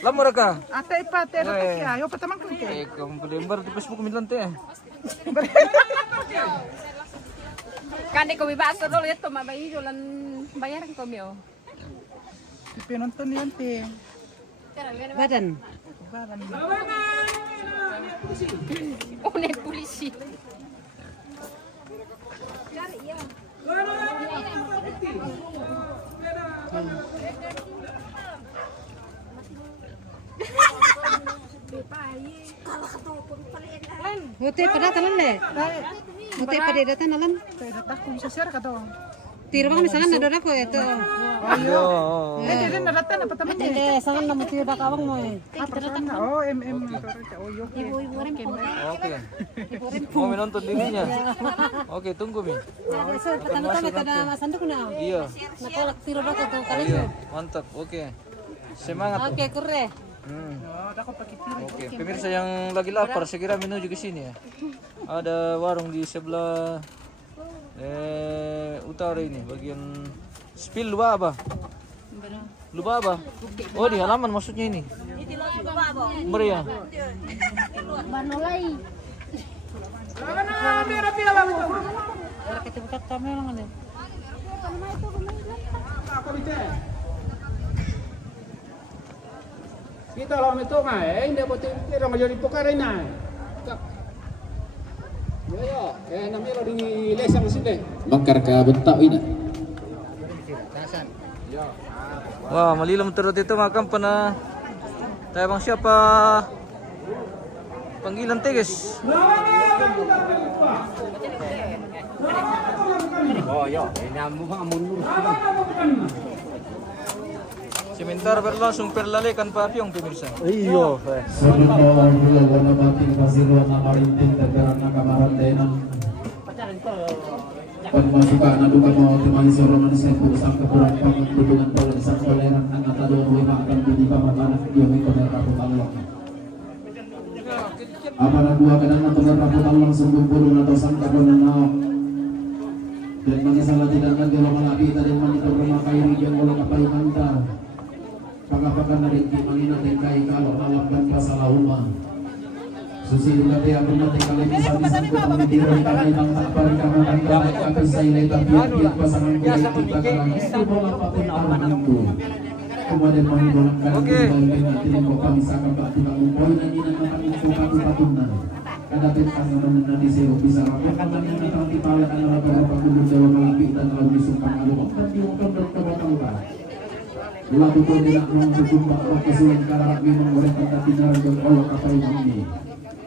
Lamor ka. Ate pa te rata kya. Yo patamang ko ke. Eh, kamu lembar di Facebook milan teh. Kan ko bibasa dulu ito mabayi lan bayaran ko miyo. Pinonton yan te. Badan. Une polisi. Hote pada talan le. Hote pada datan alan. Data ko sa share ka to. Tiro bang misalkan ada ko itu. Ayo. Din na data na patamang. Eh, sangan namu tiro dak awang mo eh. Oh, Oh, yo. Oke. Mau menonton dirinya. Oke, tunggu mi. So, pertama-tama kada masanduk na. Iya. Nakolak tiro dak to kali. Iya, mantap. Oke. Semangat. Oke, kurre. Oke, pemirsa yang lagi lapar segera menuju ke sini ya. Ada warung di sebelah utara ini, bagian Spill Lubaba. Lubaba. Oh, di halaman maksudnya ini. Meriah. Manolai. Kita buka kamera lang ano. Kita lang ito nga hindi po tiro nga jodi pokarin na. Yo, namiro di lesang sinde. Bakar ka bentak ini. Wah, malilam terus itu makam pernah tayang siapa panggilan teges. Oh, yo, nyambung ang mundur. Sebentar berlangsung perlalekan papyong pemirsa. Iyo. Sebelum warna batin pasiruan amarintin tergarana kamaran denang. Pemasukan adukan mau temani soroman sepu sang kepuran penghitungan polen sang toleran angkat adon makan budi pamatan dia mikoner raput Allah. Apalagi dua kadang toler raput Allah sembung burung atau sang kabonanau. Dan bagi salah tidak lagi orang nabi tadi manita rumah kairi yang boleh kapai manta. Pagkapakan na rin kimanina tengkay kalau nalapkan pasalah umah. Susi juga dia pernah tinggal di samping ko pangidiro kanay ng tapari kamutan kanay kapis sa ilay tabiat pasangan ko ay kita karang gusto mo lang papuntahan ko. Kemudian menghidulang kan dengan ko kami sa kabat tinamumpoy na ninanakan ko katupatunan. Kadapit ang naman di siro bisa rapat ang ninatang tipalan ang nalagara pagulong dawa malapit dan lalu disumpang alumang dan diungkap dan kabatautan. Lalu pun tidak menghukum bahwa kesulitan karena memang oleh kata tinaran dan Allah kata ini.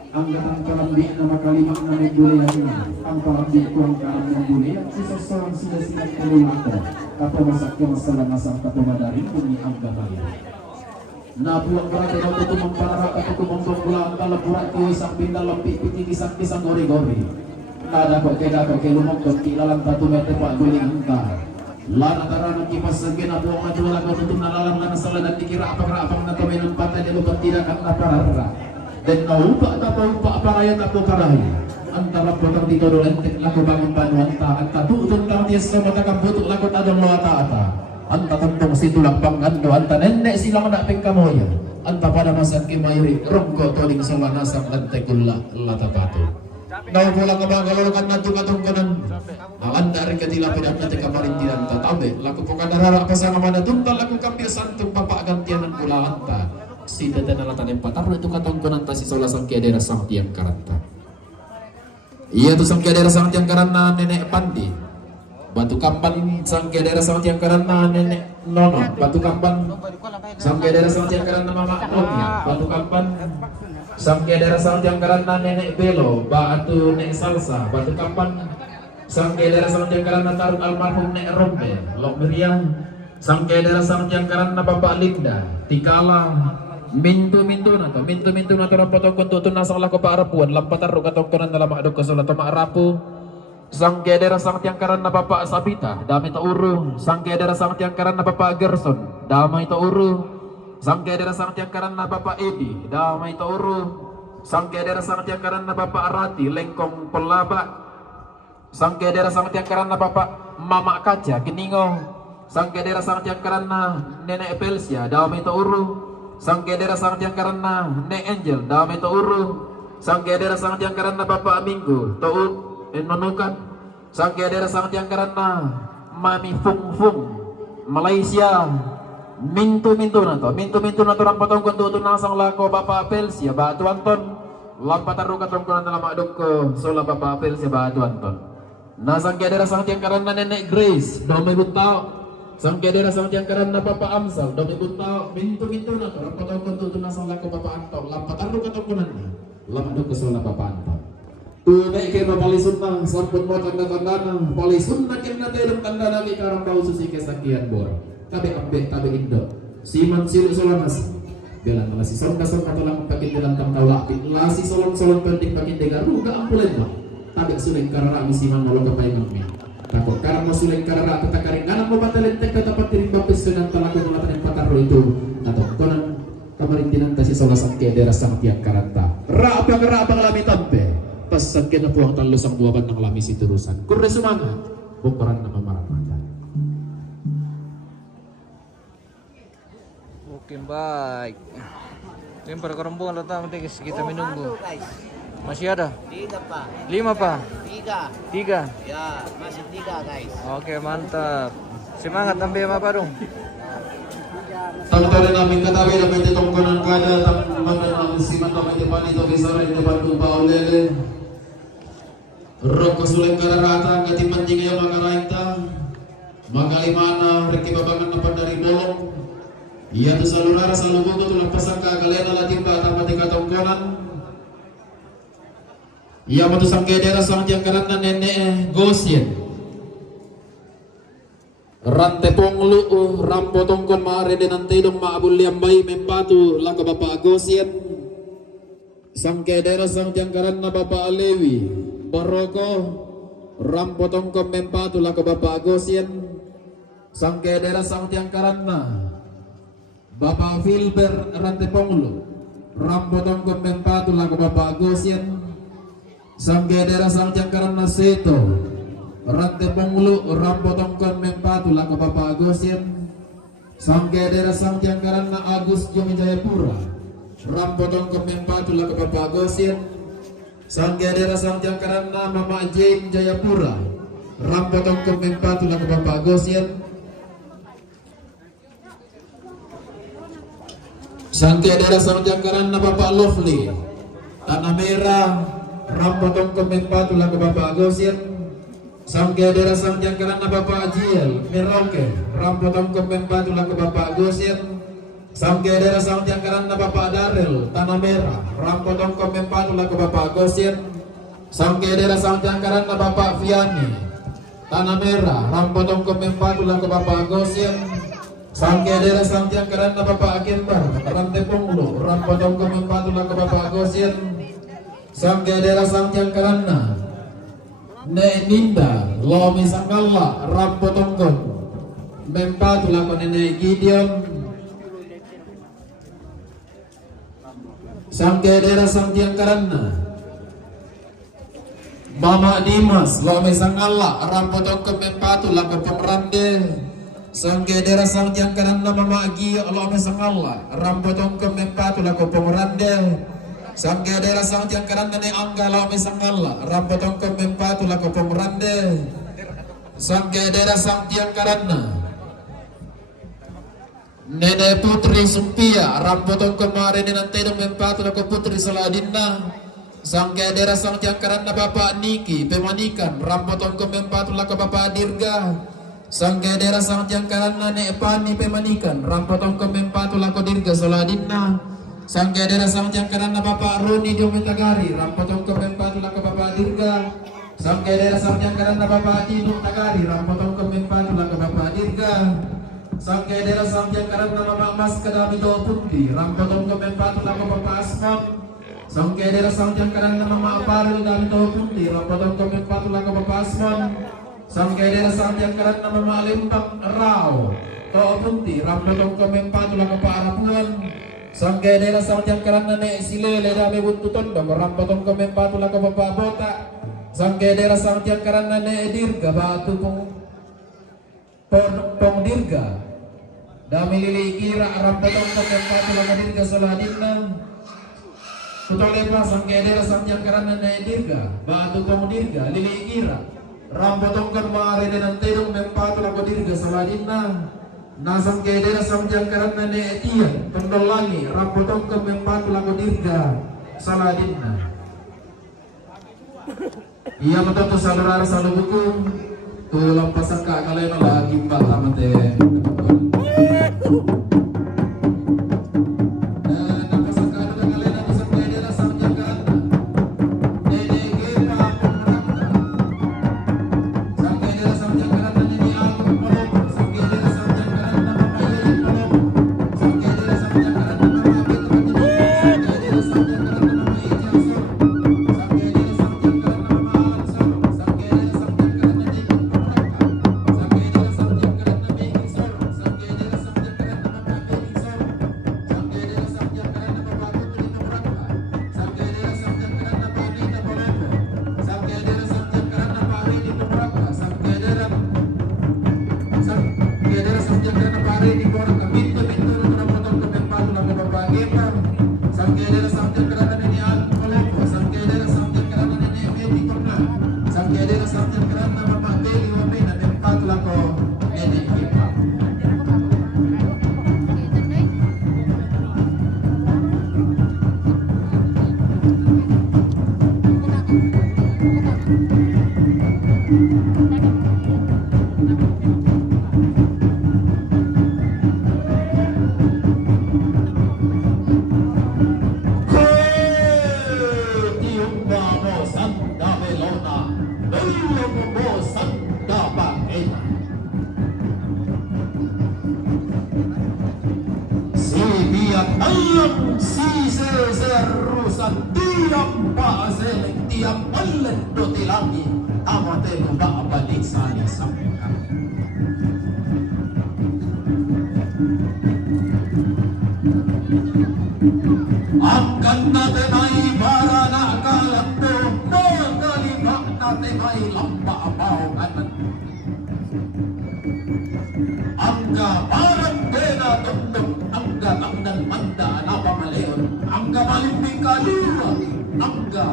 Angkatan kalambi nama kalimat nama budayanya. Angkalambi kurang karam yang budaya. Sisa seorang sudah siap kelulako. Kata masaknya masalah kata madari ini angkatan. Nah pulang berada waktu itu memparah atau kumontong pulang dalam purat kue samping dalam piti kisah gori-gori. Nada kok kelumok kok kilalang batu meter pak guling engkar. Lana tarana kipas segena buang maju lagu tutup nalalang lana salah dan dikira apang na kaminan patah dia lupa tidak akan parara. Dan naupa paraya tapo karai. Antara potong dito do lentek lagu bangun panuan ta anta tutun kang tias sama takam butuk lagu tadong lo ata. Anta tentong situlang pangando anta nenek silang nak pengkamoya. Anta pada masa kimayri ronggo toling sama nasak lentek ulah latapatu. Nau pulang abang kalau kan nanti katong kanan. Anda reketilah pedat nanti kamarin tiran tatabe. Laku pokada rara pasangan mana tuntal laku kambir santung bapak gantianan pula anta. Si teten alatan empat taruh itu katong kanan tasi sola sangkia daerah sang tiang karanta. Iya tu sangkia daerah sang tiang karana nenek pandi. Batu kampan sangkia daerah sang tiang karana nenek nono. Batu kampan sangkia daerah sang tiang karana mama nonya. Batu kampan sangkia daerah sang tiang karana nenek belo. Batu nek salsa. Batu kampan sangkia daerah sang tiang karana tarung almarhum nek rombe. Lok meriang sangkia daerah sang tiang karana bapak Linda. Tikala mintu nato rapotong kuntutun nasalah ko paarapuan lampatar ro katongkonan dalam adok kasola tama arapu sang kedera sang tiangkaran na bapak Sabita damay ta uru sang kedera sang tiangkaran na bapak Gerson damay ta uru Sangkedera sang tiangkaran na Bapak Edi damai tauru. Sangkedera sang tiangkaran na Bapak Arati lengkong pelaba. Sangkedera sang tiangkaran na Bapak Mama Kaca Keningo. Sangkedera sang tiangkaran na Nenek Pelsia damai tauru. Sangkedera sang tiangkaran na Nek Angel damai tauru. Sangkedera sang tiangkaran na Bapak Minggu taut nonukan. Sangkedera sang tiangkaran na Mami Fung Fung Malaysia. Mintu na to rampatong kuntu tunasang lako Bapak Pelsia Batu Anton lampatan ruka tongkonan dalam aduk ke sola Bapak Pelsia Batu Anton. Nah sangkedera sang tiangkaran na Nenek Grace domai buntau. Sangkedera sang tiangkaran na Bapak Amsal domai buntau. Mintu na to rampatong kuntu tunasang lako Bapak Anton lampatan ruka tongkonan dalam aduk ke sola Bapak Anton. Tunai ke Bapak Sunnah sampun mo tanda-tandana Pali Sunnah kena terem tandana di karang bau susi kesakian bor. Tabe ambek tabe indo siman silu solanas belan malasi sonda-son atau lang pakin dalam tangkawa lasi solong-solong penting pakin dengar ruga ampulen lah tabe suleng karara misiman molo kapay ngami takut karang suleng karara tetakaring anak mo batalen tek tetapat tiring bapis dengan talaku melatan pataro itu atau konan kamarintinan kasih solasan ke daerah sang tiang karanta ra apa lami tampe pesan kena puang talusang buaban ng lami si terusan kurre semangat bukuran nama maramatan. Oke, baik. Lempar ke rombongan datang guys, kita menunggu. Masih ada? 3 Pak. 5 Pak. 3. 3. Ya, masih 3 guys. Oke, mantap. Semangat sampai apa dong? Tangkara namin katabi na may titongkonan kada tang siman na may tipan ito bisara ito bandu paulele. Roko suleng kararata katiman di ngayon mga raita. Magalimana rekibabangan na pandari bolong. Iya tu salurara salubugo tu lampasan kagalena la timba tapati katongkonan. Iya matu sangkedera sang tiangkaran na Nenek Gosien. Rante ponglu rampo tongkon maare denan tidong maabul liambay mempatu laka Bapak Gosien. Sangkedera sang tiangkaran na Bapak Alewi Baroko rampo tongkon mempatu laka Bapak Gosien. Sangkedera sang tiangkaran na Bapak Filber Ranteponglu Rambotong Kompempatu laku Bapak Gosien. Sanggedera sang tiangkaran Naseto Ranteponglu Rambotong Kompempatu laku Bapak Gosien. Sanggedera sang tiangkaran na Agus Jomi Jayapura Rambotong Kompempatu laku Bapak Gosien. Sanggedera sang tiangkaran na Mama Jane Jayapura Rambotong Kompempatu laku Bapak Gosien. Sangkedera sang tiangkaran na Bapak Lovely Tanah Merah Rampotong Kompempatu laku Bapak Gosien. Sangkedera sang tiangkaran na Bapak Ajiel Merauke Rampotong Kompempatu laku Bapak Gosien. Sangkedera sang tiangkaran na Bapak Darel Tanah Merah Rampotong Kompempatu laku Bapak Gosien. Sangkedera sang tiangkaran na Bapak Viani Tanah Merah Rampotong Kompempatu laku Bapak Gosien. Sangkedera sang tiangkaran na Bapak Akembar Ranteponglu Rampotong Kompempatu laku Bapak Gosien. Sangkedera sang tiangkaran na Nek Ninda Lomi Sangalla Rampotong Kompempatu laku Nenek Gideon. Sangkedera sang tiangkaran na Mama Dimas Lomi Sangalla Rampotong Kompempatu laku Pemrande. Sangkedera sang tiangkaran na Mama Agi Allah Sangalla Rampotong Kompempatu laku Pemrande. Sangkedera sang tiangkaran na ni Angga Allah Sangalla Rampotong Kompempatu laku Pemrande. Sangkedera sang tiangkaran na Nenek Putri Sumpia Rampotong kemarin nanti dong Kompempatu laku Putri Saladina. Sangkedera sang tiangkaran na Bapak Niki Pemanikan Rampotong Kompempatu laku Bapak Dirga. Sangkedera sang tiangkaran na Nek Pani Pemanikan Rampotong Kompempatu laku Dirga Saladina. Sangkedera sang tiangkaran na Bapak Roni Diometagari Rampotong Kompempatu laku Bapak Dirga. Sangkedera sang tiangkaran na Bapak Tidung Tagari Rampotong Kompempatu laku Bapak Dirga. Sangkedera sang tiangkaran na Mama Mas Kadami Putri Rampotong Kompempatu laku Bapak Asmon. Sangkedera sang tiangkaran na Mama Aparil Dami Putri Rampotong Kompempatu laku Bapak Asmon. Sangkedera sang tiangkaran na Mama Limpang Rao punti rambutong kemempatula ke Parapuan sangke daerah samjang karana ne silele dame buntuton dong rambutong kemempatula ke Bapak Bota sangke daerah samjang karana ne dirga batu pong dirga dami lili kira rambutong kemempatula ke dirga saladina tutole pa sangke daerah samjang karana ne dirga batu pong dirga lili kira rambutong kan mare dan tedong mempatula ke dirga saladina nasang kedera samjang karena ne etia pendolangi rambutong ke mempatu lagu dirga saladina iya betul saudara salu buku tuh lampasan kak kalian lagi mbak amate Angkan nate mai barana kalakto Magali bak nate mai lamba apau kanan Angga barang dena tunduk Angga tangdan manda napa maleon Angga malimping kalua Angga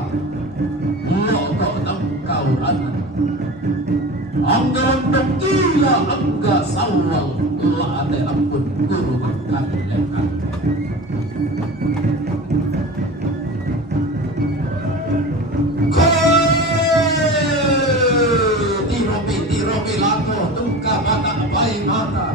loko nang kauranan Angga rondok gila Angga sawal Laate ampun guru makan lekan Tirobi lako tungka baka bayi mata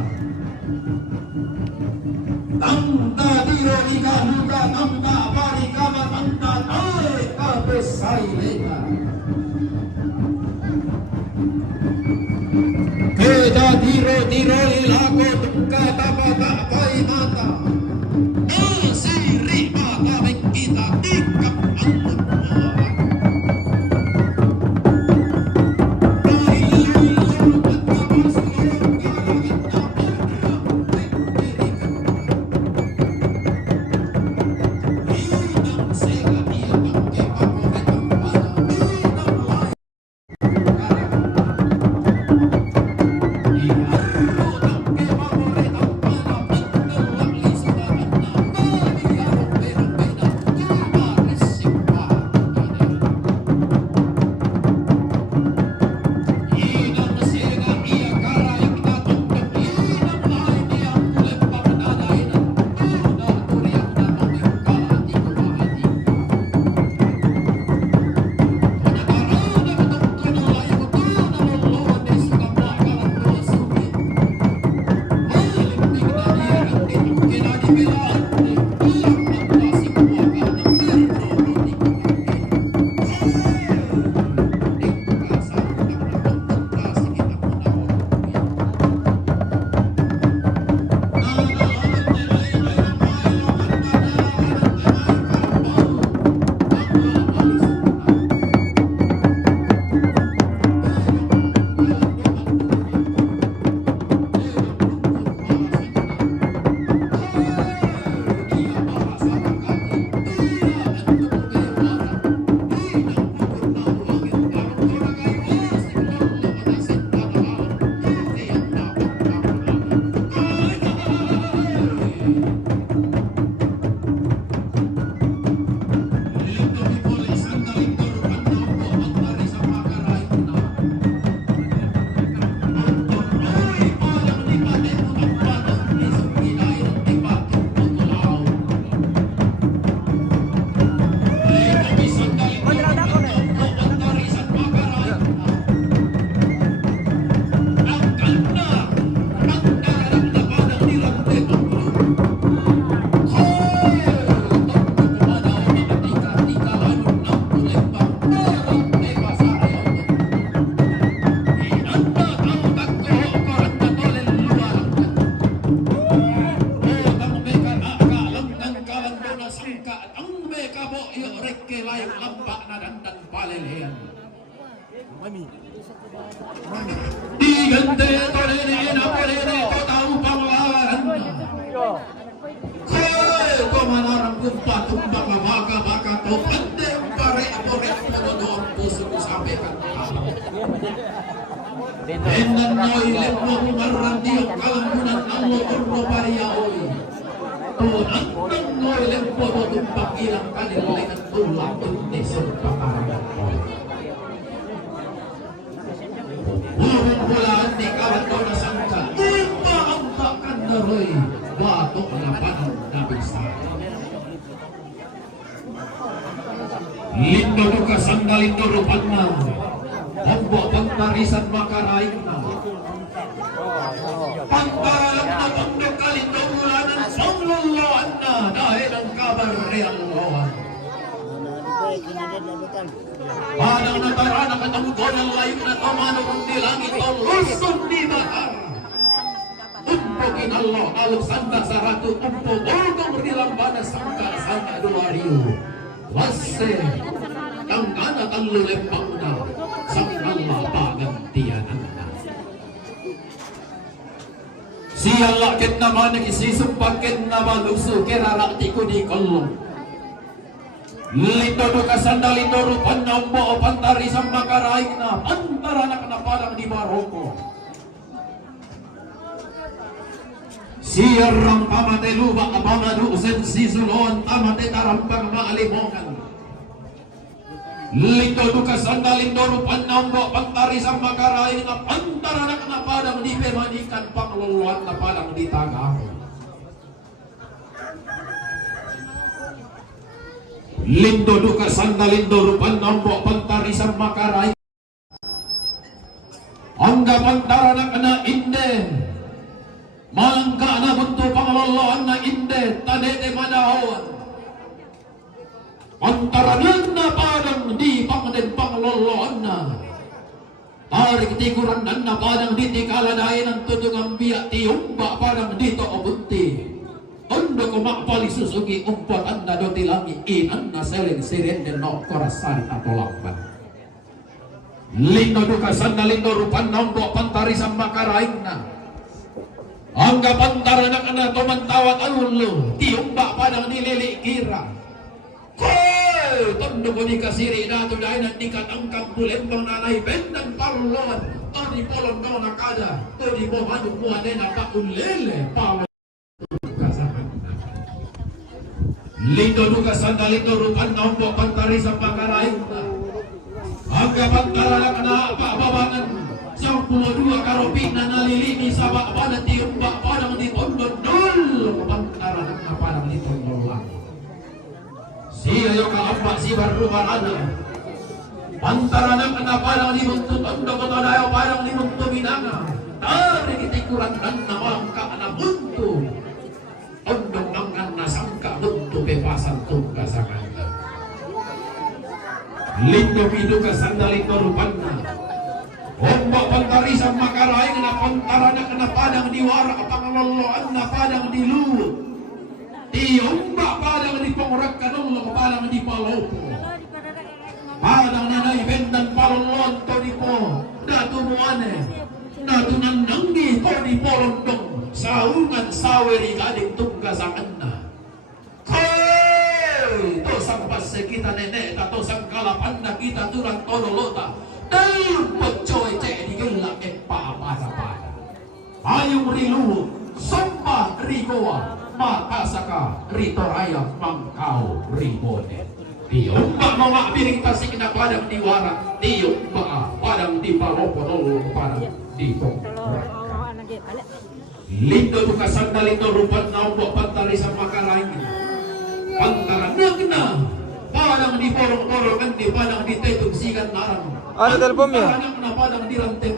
Tangta tirobi kaluka tangta bari kama tangta tae kabesai leka Keda tiroli lako tungka baka bayi mata Asiri mata kita ikap angkut Kaya kumanarang kumpa tumbang baka to pande pare pododor puso ko sabi kan. Enan noy lembo marang diyo kalambunan amo urno bariya oy. Tunan noy lembo tumbang ilang kalilingan tulang tunde surpaparang. Bulan di kawan ko na sangka. Iba ang takandaroy. Batok na panong nabisa. Lindo duka sandalindo rupan na. Ombo pangtarisan makaraing na. Pangtaralang na pangdokalindo ulanan sangluluan na dahil ang kabar real loan. Padang natarana katanggon ang layo na tamano kung di langit o lusong di bahar. Umpogin Allah alok sanda saratu umpo bolgong rilang bana sangka sangka dua riu. Wase tangkana tallu lempang na sang Allah pagantian anda. Siala ket nama nakisisumpah ket nama lusu kerara tiku di kolong. Lindo duka sandalindo rupan nambo pantari sama karaing na antara anak na padang di Maroko. Siarang pamate luba abamadu usen sisuloan tamate tarambang maalimongan. Lindo duka sandalindo rupan nambo pantari sama karaing na antara anak na padang di pemanikan pangluluan na padang di Tagaro. Lindo duka sandalindo rupan nambo pantari sama karai. Angga pantara na kena inde. Malangka na buntu pangloloan na inde. Tanete manahawan. Pantara na padang di pangden pangloloan na. Tarik tikuran na padang di tikaladayan ang tudungang biyak tiumba padang dito o bunti. Ondo ko makpali susugi umpot anda do tilangi inan na selen siren den no korasari atolakban. Lindo duka sandalindo rupan nambo pantari sama karaing na. Angga pantara na kana tumantawat alulo tiumba padang nilili kira. Koy tondo ko di kasiri dato dahil nandikat angkang bulembang nanay bendang parlon. Tadi polon no nakada. Tadi mo manu muane na paulele palo. Lindo duka sandalindo rupan nambo pantari sa pangkaraing na. Angga pantara na kana babangan 12 karopin na nalilini sa bakba na tiumba padang di tondo dul pantara na kana padang di tondo lang. Siya yung kalamba si barubarada. Pantara na kana padang di buntu tondo kotodayo padang di buntu binanga. Dari kitikuran dan namangka na buntu. Tondo mangan na sangka buntu bebasan tungga sanganda. Lindo biduka sandalindo rupanna. Ombak pantari sama karaing na pantara na kana padang di warak pangloloan na padang di luwut. Di ombak padang di pengrak kanulong padang di palopo. Padang nanay bendan palolon to di po. Datu muane. Datu nandanggi to di polondong. Saungan saweri gading tungga sanganna. Koi to sampas kita nenek tato sangkalapan na kita turang tonolota. Dalam pecoy cek digelak apa-apa. Ayung rilu, sompa rigoa, makasaka ritoraya mangkau ribone. Diumbak mamak piring tasik na padang diwara, diumbak padang di palopo nolo padang di tongkrak. Lindo buka sandalindo rupan naumbo pantari sama karaingin. Pantara nagna, padang di porong-porongan di padang di tetung sigan narang. Ada telepon mi?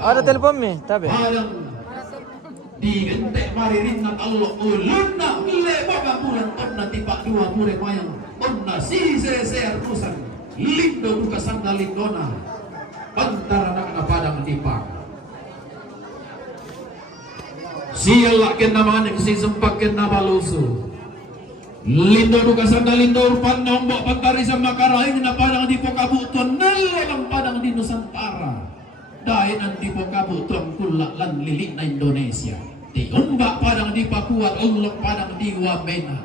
Ada telepon mi? Tapi. Di gentek maririn na talo ulun na mile baga bulan na tipak dua mure mayang onna si seser rusan lindo buka sandalindona pantara na kana padang tipak. Siya ken naman si sempak ken na baluso. Lindo duka sandalindo rupan nombok pantari sama karaing na padang di pokabuton nalang padang di Nusantara. Dahil ang di pokabuton kulak lan lilik na Indonesia. Di ombak padang di Papua, ulok padang di Wamena.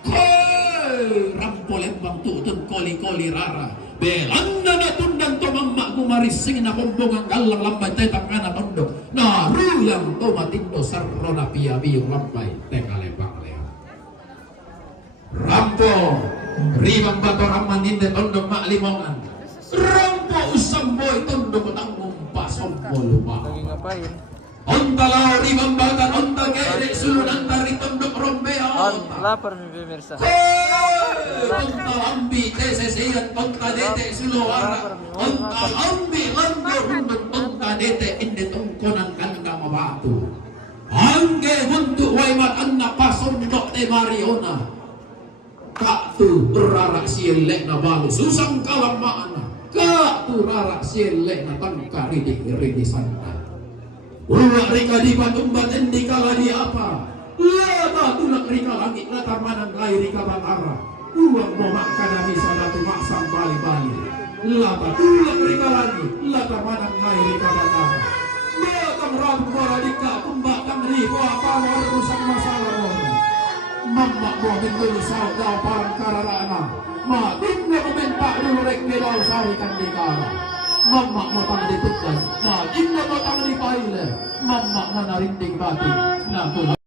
Koi rampol embang tutun koli rara. Belanda na tundan to mamma gumarising na kumbong ang galang lambay tetang kana tondok. Naru yang to matindo sarro na piyabi yung lambay tengalebang lea. Rampo ribang bato raman ninde tondok maklimongan. Rampo usamboy tondok tanggung pasompo lupa. Lagi ngapain? Ontala ribang batan onta gede sulunan dari tondok rombea. Lapar mi pemirsa. Onta ambi tesesian onta dete suluara. Onta ambi lando hunduk onta dete inde tongkonan kanda mabatu. Angge untuk waimat anna pasondok te Mariona. Kak tu rarak sielek na balu susang kalam maana. Kak tu rarak sielek na tangka ridik santai. Ulang rika di batumbat endi kala di apa? Lama tulak rika langit latar manang lai rika batara. Uang momak kadami sadatu maksang bali-bali. Lama tulak rika langit latar manang lai rika batara. Batang rabu baradika kumbatang ribu apa mau rusak masalah orang. Mamma mau bintulu saudau parang kararana. Matin na kumentak dulu rek medal sarikan di kala. Mamma mo tang ditutdan, matin na mo tang dipaile. Mamma mo narindig batin na tulad.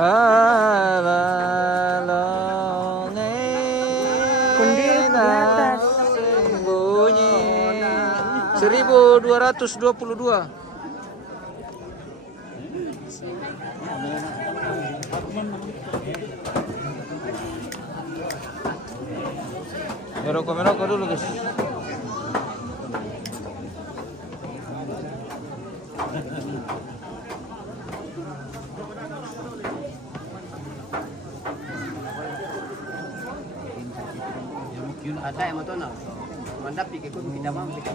Sembunyi 1222. Merokok dulu guys. Ada yang mau tonal. Mantap pikir aku kita mau pikir.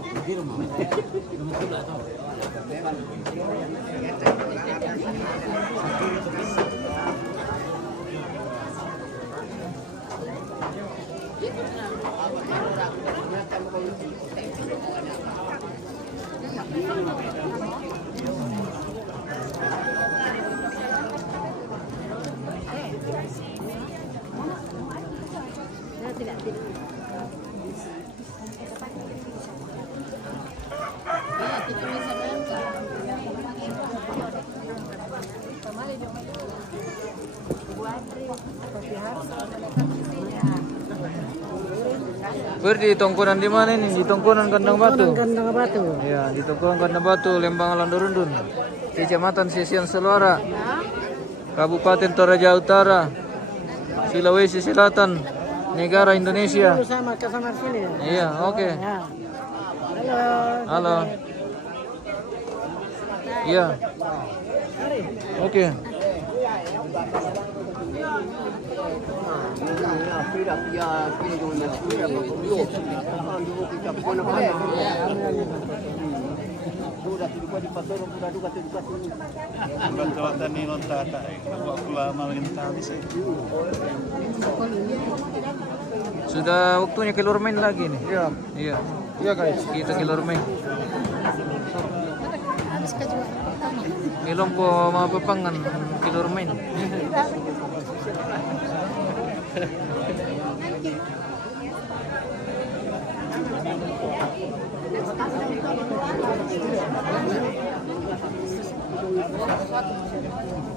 Ber di tongkonan di mana ini? Di tongkonan Kandang Batu. Kandang Batu. Iya, di tongkonan Kandang Batu, Lembang Landurundun, Kecamatan Sisian Seluara, Kabupaten Toraja Utara, Sulawesi Selatan, negara Indonesia. Sama sini. Iya, oke. Ya. Halo. Iya. Oke. Sudah waktunya keluar main lagi nih. Iya. Iya. Iya guys, kita keluar main. Ilong po mapapangan keluar main.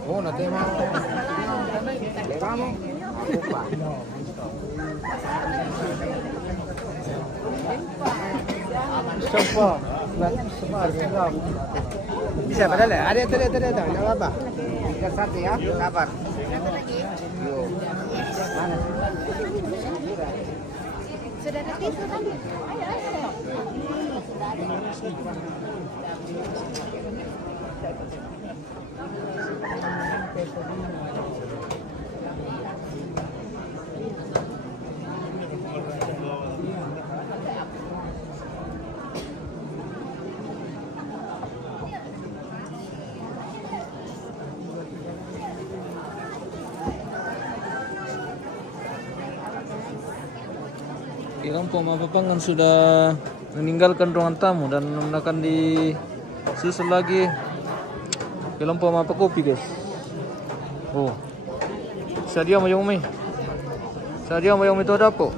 Oh, nanti mau. Bisa padahal ya? Ada, enggak apa-apa. Tinggal satu ya, sabar. Sudah ada tisu tadi. Ilong po mapapangan sudah meninggalkan ruangan tamu dan akan disusul lagi Ilong po mapakopi guys. Oh, sadia mo yung may to dapo.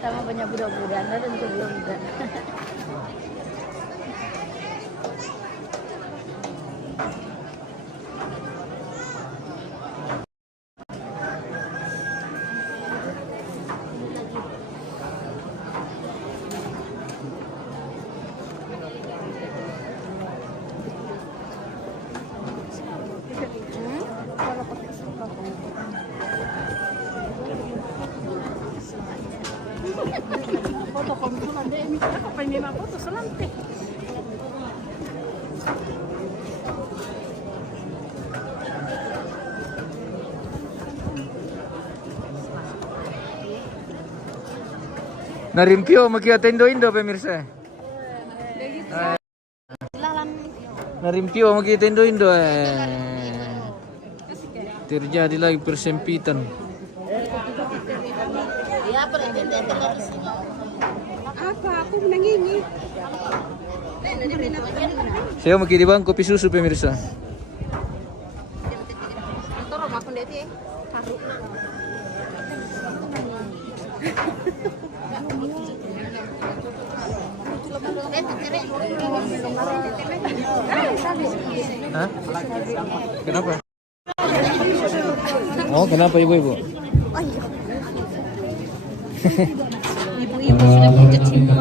Sama banyak budak-budak, ada tentu belum ada. Foto kamu tuh ada ini, apa ini foto selante. Narimpyo makia tendo indo pemirsa. Narimpyo makia tendo indo. Terjadi lagi persempitan. Apa? Aku menangis. Saya makia di bangku kopi susu pemirsa. Hah? Kenapa? Oh, kenapa ibu-ibu? Ibu-ibu sudah berkecimpung.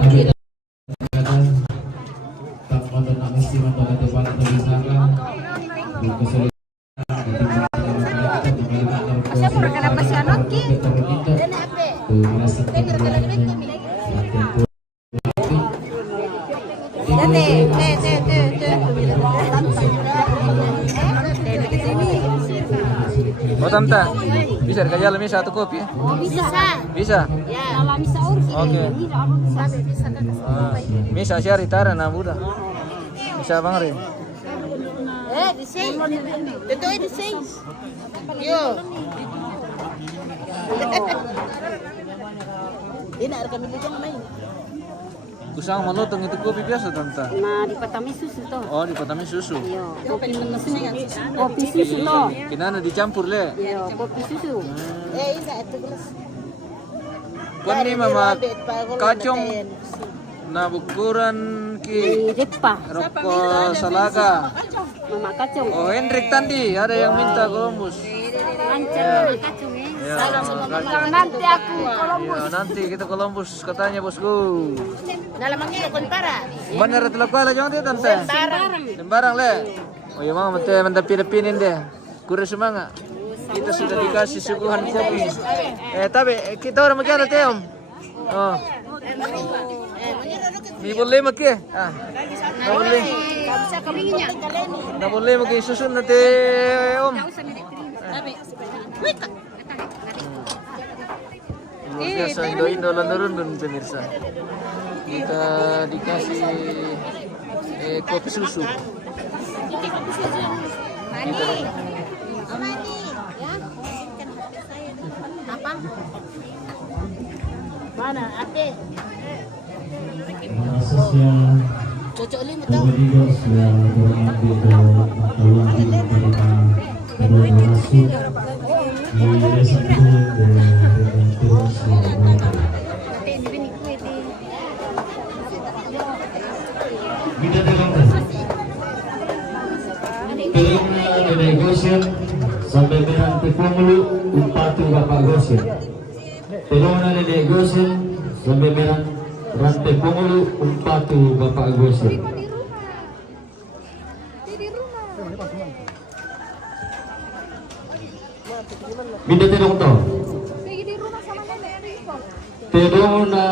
Oh tante, bisa dikasih lebih satu kopi? Bisa. Bisa? Ya, kalau bisa urus. Oke. Bisa syari tara na buda. Bisa bang Rin. Di sini. Betul di sini. Yo. Ini ada kami juga main. Kusang malotong itu kopi biasa tante. Nah, di Patami susu toh. Oh di Patami susu. Iya, kopi susu toh. Kinana dicampur le. Iya, kopi susu. Ini itu gelas. Kuan ni mama kacong na bukuran ki Depa. roko salaga. Mama kacang. Oh Hendrik tadi ada yang minta Columbus. Lancar kacang Ya, nanti aku Columbus. ya, nanti kita Columbus katanya bosku. Dalamnya kon para. Benar itu kuala jangan dia tante. Sembarang le. Oh ya mama mantap pilih-pilih deh. Kurang semangat. Kita sudah dikasih suguhan kopi. Tapi kita orang makan teh om. Oh. Ni boleh makan? Ah. Tak boleh. Tak boleh makan susun nanti om. Luar biasa Indo landurun pemirsa. Kita dikasih kopi susu. Kita Apa? Mana? Ate. Prosesnya Cocok lima Probolinggo sudah mengambil bantuan dari masuk di desa Pun dan terus kita terangkan terima dari Goshen sampai berhenti Pemulu Upatu Bapak Goshen terima dari Goshen sampai berhenti Rantai Pemulu Umpatu Bapak Goshen. Minta tedong to. Tedong na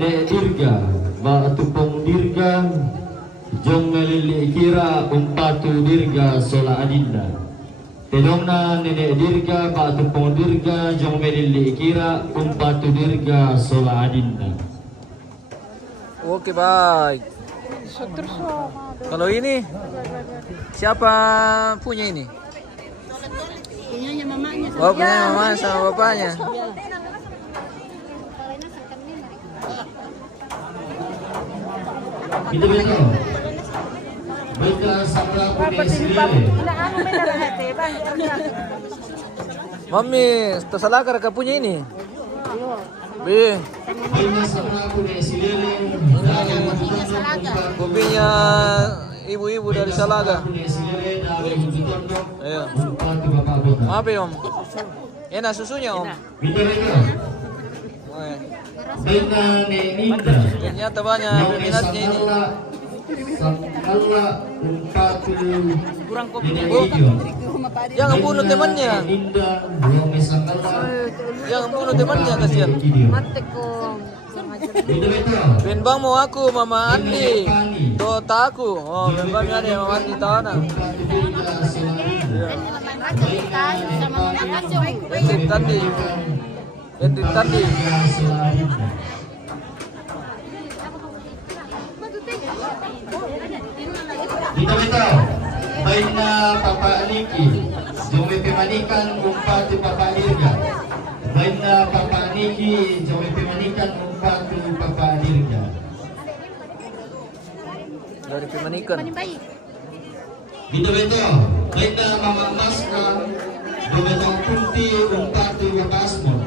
de dirga, ba tupong dirga, jong nalili kira umpatu dirga sola adinda. Tedong na nene dirga, ba tupong dirga, jong nalili kira umpatu dirga sola adinda. Oke baik. Kalau ini siapa punya ini? Punyanya mamanya. Oh punya mama sama bapaknya. Itu betul. Baiklah sabra punya sendiri. Mami, tersalakar ke punya ini? Bi, Baiklah sabra punya sendiri. kopinya ibu-ibu dari Salaga. Punya sendiri dari Hujutondo. Ayo. Umpatu Bapak Bota. Maaf ya om. Enak susunya om. Minta betul. Oh, ya. Bina Ninda. Ternyata banyak peminatnya ini. Sangkala umpatu Kurang kopi. Nene Oh, Ijo. jangan bunuh temannya. Ninda Rome Sangkala. Jangan bunuh temannya kasihan. Mate ko. Minta betul. Ben bang mau aku Mama Andi. Tota aku. Oh, ben bang ada Mama Andi tahu nah. Sama mama kacang. Edit tadi. Bitaw-bitaw, bain na papaaniki, jome pemanikan umpatu papadirga. Bain na papaaniki, jome pemanikan umpatu papadirga. Dari pemanikan. Bitaw-bitaw, bain na mama maska, jome punti umpatu papaasmo.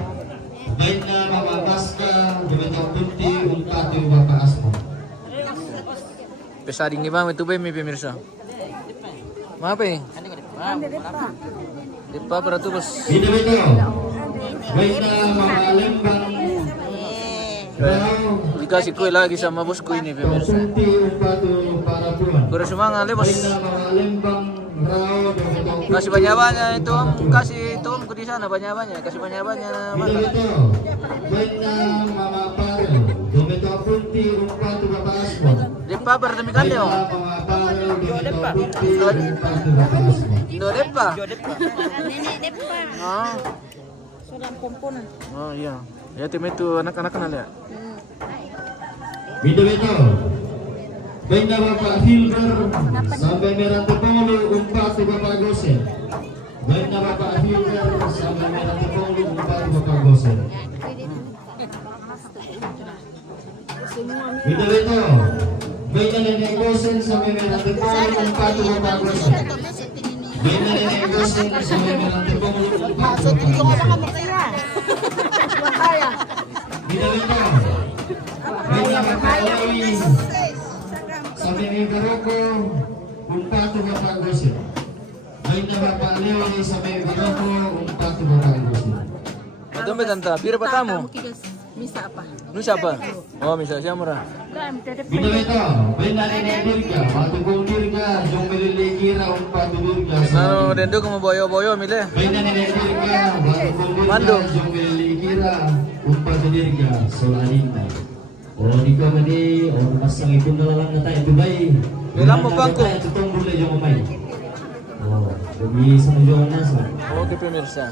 Bain na mama maska, jome punti umpatu papaasmo. Pesading ni Bang itu Bemi pemirsa. Maaf eh. Depa beratu bos. Bitaw-bitaw, bain na mama lembang. Dikasih kue lagi sama bosku ini pemirsa. Punti umpatu parapuan. Kurang semangat le bos. Bain na mama lembang. Kasih banyak-banyak itu om, kasih itu om di sana banyak-banyak, kasih banyak-banyak mata. Bitaw-bitaw, bain na mama parel, jome punti umpatu papaasmo. Depa berdemikan deh om. Do depa. Nenek depan. Oh, Sudah komponen. oh iya. Ya tim itu anak-anak kenal ya. Bitaw-bitaw, bain na Bapak Hilber sampai Merantepolo umpatu Bapak Gosen. Bain na Bapak Hilber sampai Merantepolo umpatu Bapak Gosen. Bitaw-bitaw, bain na Nenek Gosen sampai Merantepolo umpatu Bapak Gosen. Bain na Nenek Gosen sampai Merantepolo umpatu Bapak Gosen. Bitaw-bitaw, bain na Bapak Alawi sampai Megaroko umpatu Bapak Gosen. Bain na Bapak Lewi sampai Megaroko umpatu Bapak Gosen. Betul betul tante. Pira patamu? Misa apa? Nusa apa? Oh misa siamura. Bitaw-bitaw, bain na Nenek Dirga, Batu Bong Dirga, Jong Melili Kira umpatu Dirga. Nano dendo kamu boyo-boyo mile. Bain na Nenek Dirga, Batu Bong Dirga, Mando. Jong Melili Kira umpatu Dirga. Solalinda. Oh di kamari, oh masang ibu nalalang na tayo Dubai. Dalam mo bangko. Tutong bulay yung kamay. Oh, demi sama jualan nasa. Oke pemirsa.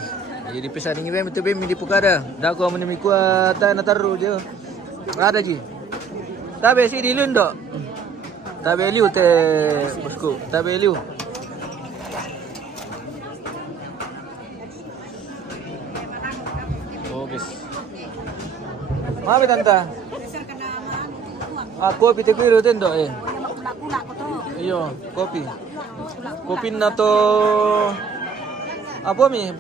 Jadi pesan ini Bem itu Bem di Pukada. Dah kau menemui kuat tak nak taruh je. Ada ji. Tabe si dilun dok. Tabe liu teh bosku. Tabe liu. Oh guys. Maaf tante. Ah kopi teh kuiru tendo eh. Iyo kopi. Kopi na to apa mi?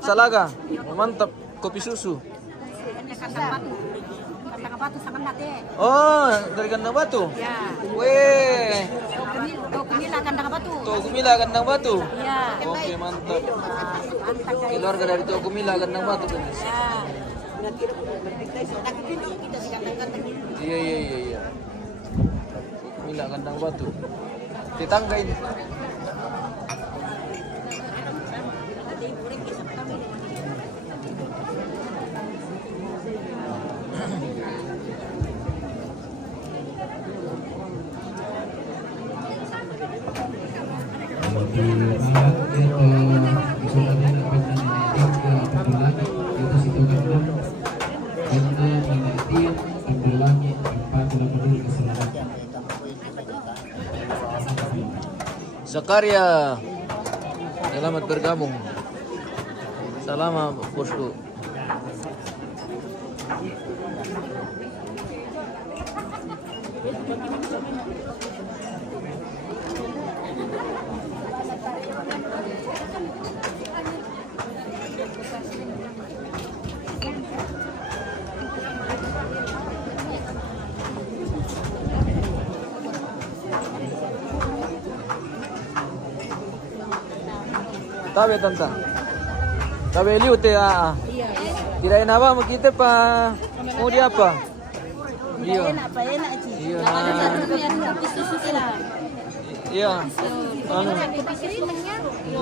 Salaga. Mantap kopi susu. Kandang batu sama nate. Oh, dari kandang batu. Ya. Weh. Kumila kandang batu. Toko Kumila kandang batu. Ya. Oke, mantap. Mantap guys. Keluarga dari Toko Kumila kandang batu kan. Ya. Kita di kandang-kandang ini. Iya. Toko Kumila kandang batu. Di tangga ini. Zakaria, selamat bergabung. Salam bosku. Tabe tanta. Tabe liu teh ah. Kirain apa mau kita pa mau di apa? Iya. Enak Ci. Iya. Susu sila. Iya. Anu.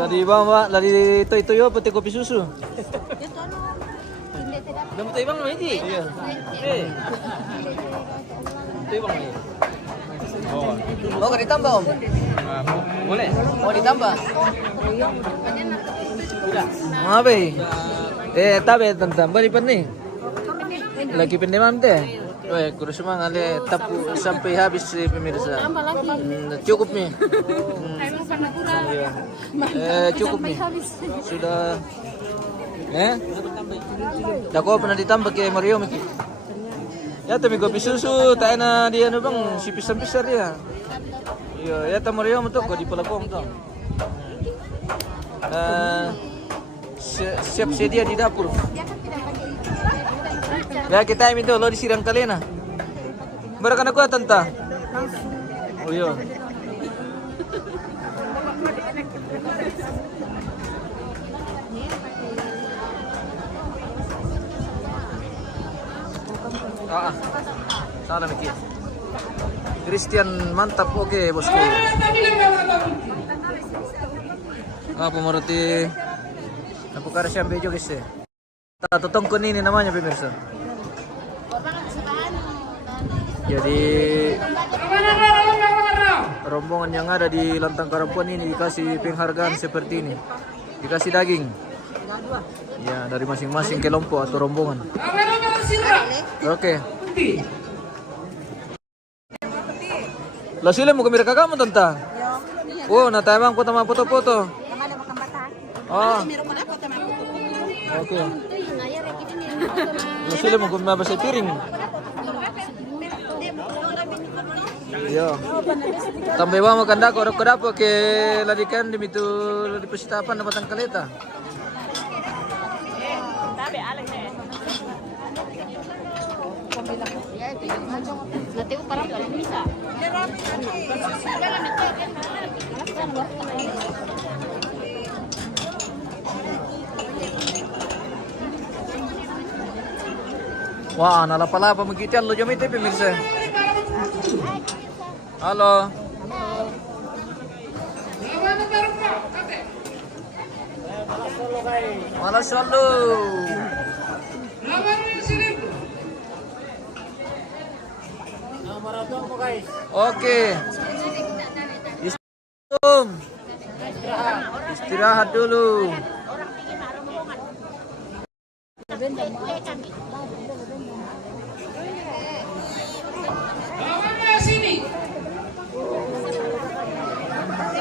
Ladi bawa, ladi itu yo peti kopi susu. Kamu tahu bang ini? Iya. Tahu bang ini. Oh. Mau ditambah om? Boleh. Mau ditambah? Maaf tabe tentang beri nih. Lagi pendemam teh. Weh, kurang semangat le tapu sampai habis pemirsa. Cukup nih. Iya. Cukup nih. Sudah. Dah kau pernah ditambah ke Mario Miki. Ya tapi kopi susu tak enak dia nih bang, si pisang-pisang dia. Iya, ya tak Mario untuk kau di pelakong tu. Siap sedia di dapur. Ya kita minta lo disiram kalian nah. Berakan aku tanta. Oh iya. Salah mikir. Christian mantap, oke bosku. Apa meroti? Aku karena sampai juga sih. Tato tongkon ini namanya pemirsa. Jadi rombongan yang ada di Lantang Karampuan ini dikasih penghargaan seperti ini, dikasih daging. Ya dari masing-masing kelompok atau rombongan. Oke. Lah sila mo kamera kamu tanta. Oh, na tayo bang foto-foto. Oh. Oke. Lah sila mo kumabasa piring. Yo. Tambay ba maganda ko dapo ke ladikan dimitu di persitapan na Batang Kaleta. Nanti ko parang kalau bisa. Wah, nalapa-lapa magkitian lo jam itu pemirsa. Halo. Malas solo. Oke. Istirahat dulu.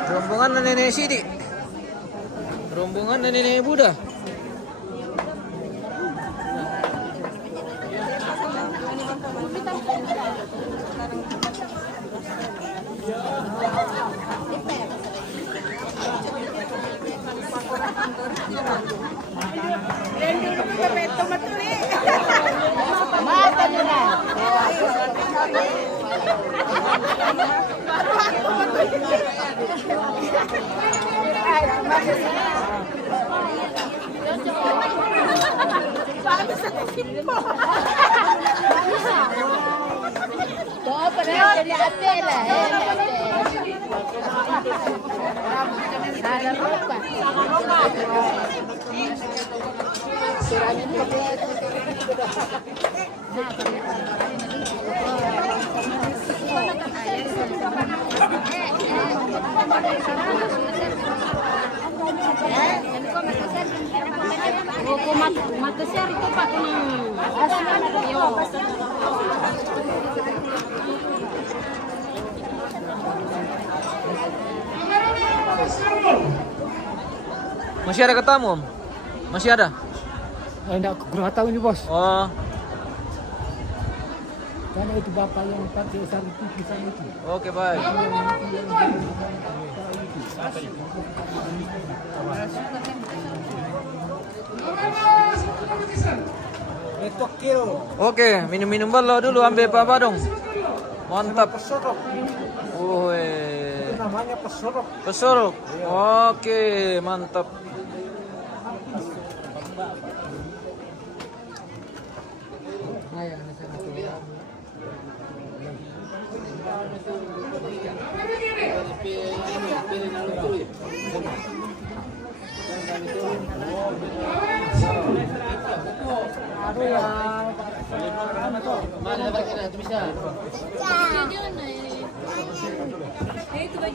Rombongan nenek Sidi. Rombongan nenek Buddha. Magasar itu Pak Masih ada katamu? Om? Masih ada? Enggak, kurang tahu ini bos. Oh, Karena itu bapak yang pakai sarung pisang itu. oke baik. Oke, minum-minum balo dulu, ambil Pak Badong. Mantap. Namanya pesuruk. Pesuruk. Oke, mantap.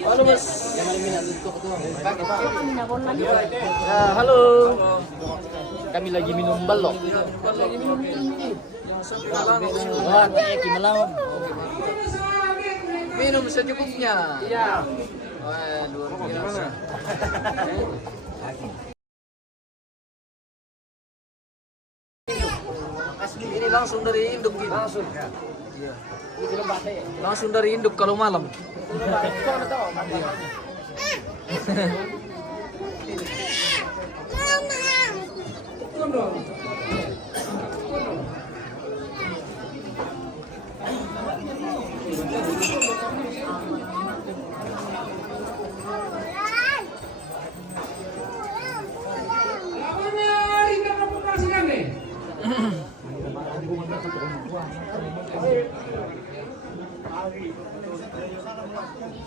Halo Mas. Ya, halo. Kami lagi minum balok. Wah, kayak malam. Minum secukupnya. Iya. Wah, luar biasa. Ini langsung dari induk gitu. Langsung ya. Iya. Itu lembate. Langsung dari induk kalau malam.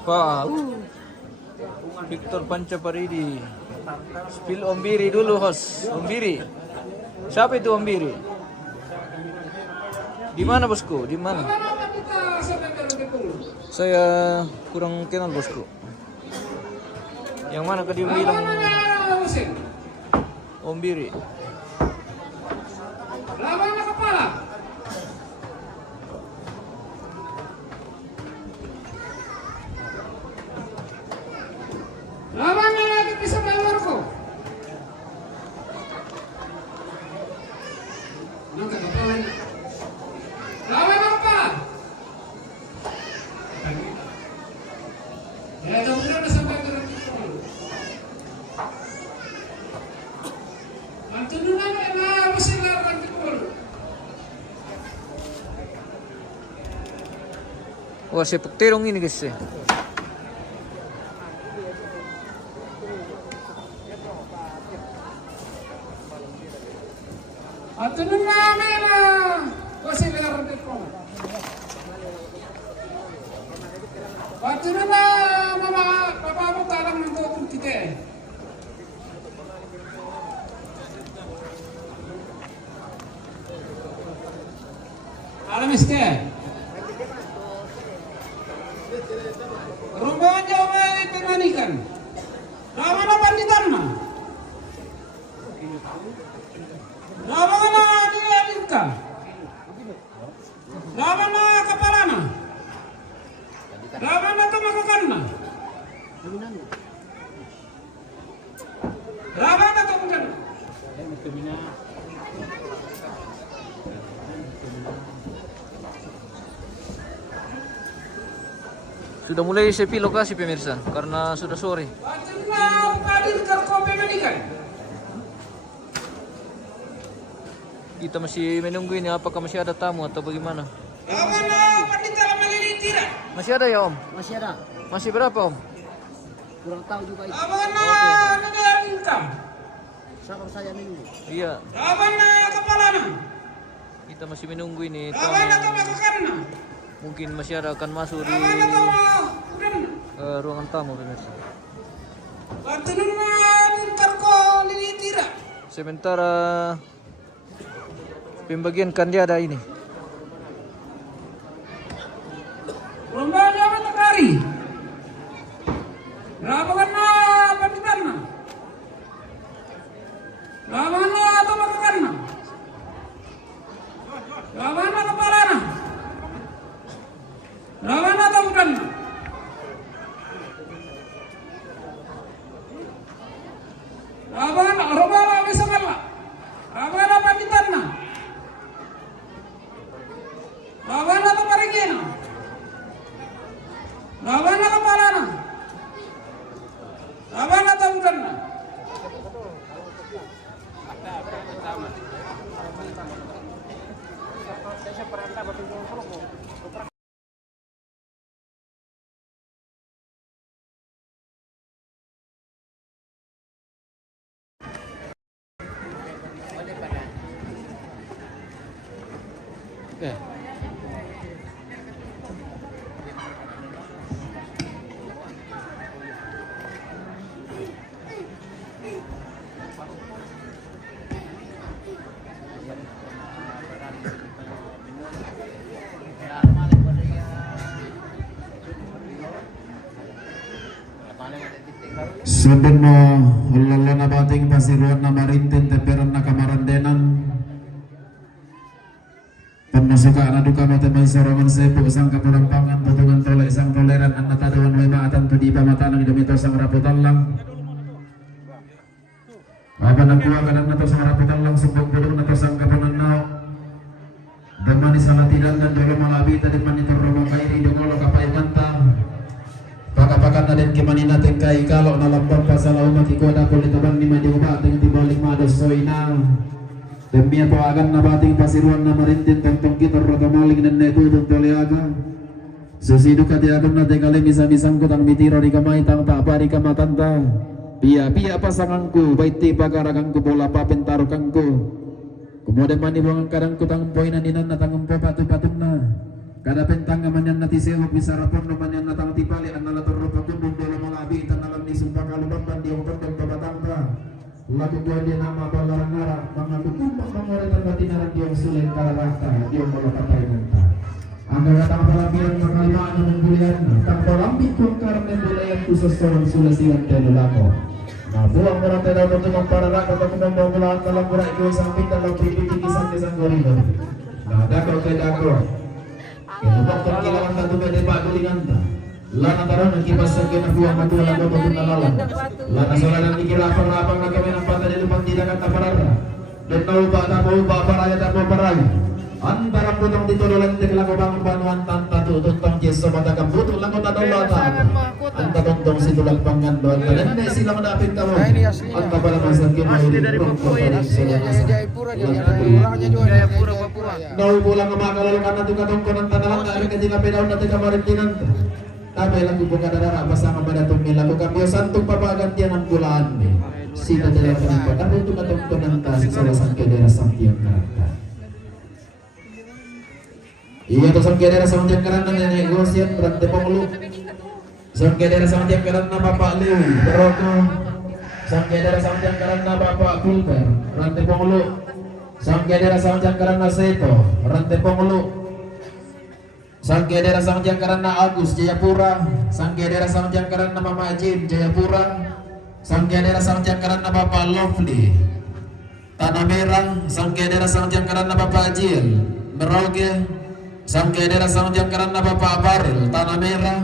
Wah, Victor Pancaparidi. Spill Ombiri dulu, host. Ombiri. Siapa itu Ombiri? Di mana, bosku? Di mana? Saya kurang kenal, bosku. Yang mana dia bilang Ombiri? Lawan kepala. Lawan lagi bisa bayar kok. Nangka kepala. Lawan kepala. Ya, jangan sampai ke Wah, sepak terong ini guys. Atunun namin na kasi meron ko. Atunun na mama papapunta lang ng tutong kita. Alam iske. Rombongan jauh may pinanikan. Nama na panditan na. Nama na nilalin ka. Nama na kepala na. Nama na tumakukan na. Nama na tumakukan na. Sudah mulai sepi lokasi pemirsa karena sudah sore. Kita masih menunggu ini apakah masih ada tamu atau bagaimana? Masih ada ya, Om? Masih ada. Masih berapa, Om? Kurang tahu juga itu. Siapa saya minum? Iya. Kita masih menunggu ini tamu. Mungkin masih ada akan masuk di ruangan tamu pemirsa. Sementara pembagian kandiada ini. Rombongan matahari. Rabangan na panditan na. Rabangan na tumakukan na. Rabangan na kepala na. Rabangan na tumakukan na. Rombongan bisa kalah. Rabangan na panditan na. Rabangan na tumaringin na. Rabangan na kepala na. Rabangan na tumakukan na. Saben mo ulala na bating pasiruan na marintin teperan na kamarandenan. Pemasuka na duka mata may sorongan sepo sang kapurampangan potongan tole sang toleran an natadawan may maatan tu di pamatanan idamito sang raputan lang. Apa nagkuha ka na to sang raputan lang subok bulong na to sang kapunanaw. Damani sa latidan dan dolo malabita din manitor romang kairi dongolo kapay manta. Pakapakan na din kimanina tengkay kalau na lambang pasalaw makikoda kulit abang ni madiuba ting tibalik mados soy na. Demi atau agan na bating pasiruan na marintin tentong kita roto maling dan netutong toleaga. Susidu katiagan na tekali misang-misang ko tang mitiro di kamay tang tapari kamatanta. Pia pasangangku baiti pagaragangku bola papentarukangku. Kemudian mani buangan kadang ku tang poinan inan na tangumpo patu-patun na. Kada pentang ngamanyan na tisewak bisarapon naman yan na tang tipali an nalator roto kundung dolo malabi itan nalam ni sumpah kalubamban di ongkong dan babatangka. Lagu dua dia nama balarang nara mga tutumbang mangoretan batinaran diong sulen kalarata diong malapatay nanta angga katang palabiran makalimaan ng bulian tang palambit kong karne bulayan kusas sorong sulasilan tenulako nabuang murang tedal tutumang pararaka at kumambang bulaan talang mura ikaw isang pintan lang pipitikisan kisang gorino nadako kay dako kinubak tong kilawan tatu pwede pagulingan ta lana taron nagkibas sa kinabuang matulang ko pagod nalalan lana solanan ikilapang-lapang na kami ng pata nilupang didagat na parara dan nauba na mauba paraya dan maparaya antara putong dito dolan tekla ko bang banuan tanta tutuntong jeso matagam buto lang ko tatawata anta tongtong situlang pangan doon dan hindi silang napit ka mo anta pala masan kimahirin prongko parin sila nasa naubo lang ang makalalakan na tukatong ko ng tanalang na amin kadina penaw na tikamarintinan Tabe lang buka darah pasang pada tumila ko kambyo santung papagantian ang bulaan ni sila dalam kenapa tapi itu katong penantas salasan kedera samtiang karanta iya to sang kedera samtiang karanta na negosyan berante pangulu sang kedera samtiang karanta bapak liu beroko sang kedera samtiang karanta bapak kulper berante pangulu sang kedera samtiang karanta seto berante pangulu Sangkedera sang jangkaran na Agus Jayapura, sangkedera sang jangkaran na Mama Jim Jayapura, sangkedera sang jangkaran na Bapak Lovely Tanah Merah, sangkedera sang jangkaran na Bapak Jil Merauke, sangkedera sang jangkaran na Bapak Baril Tanah Merah,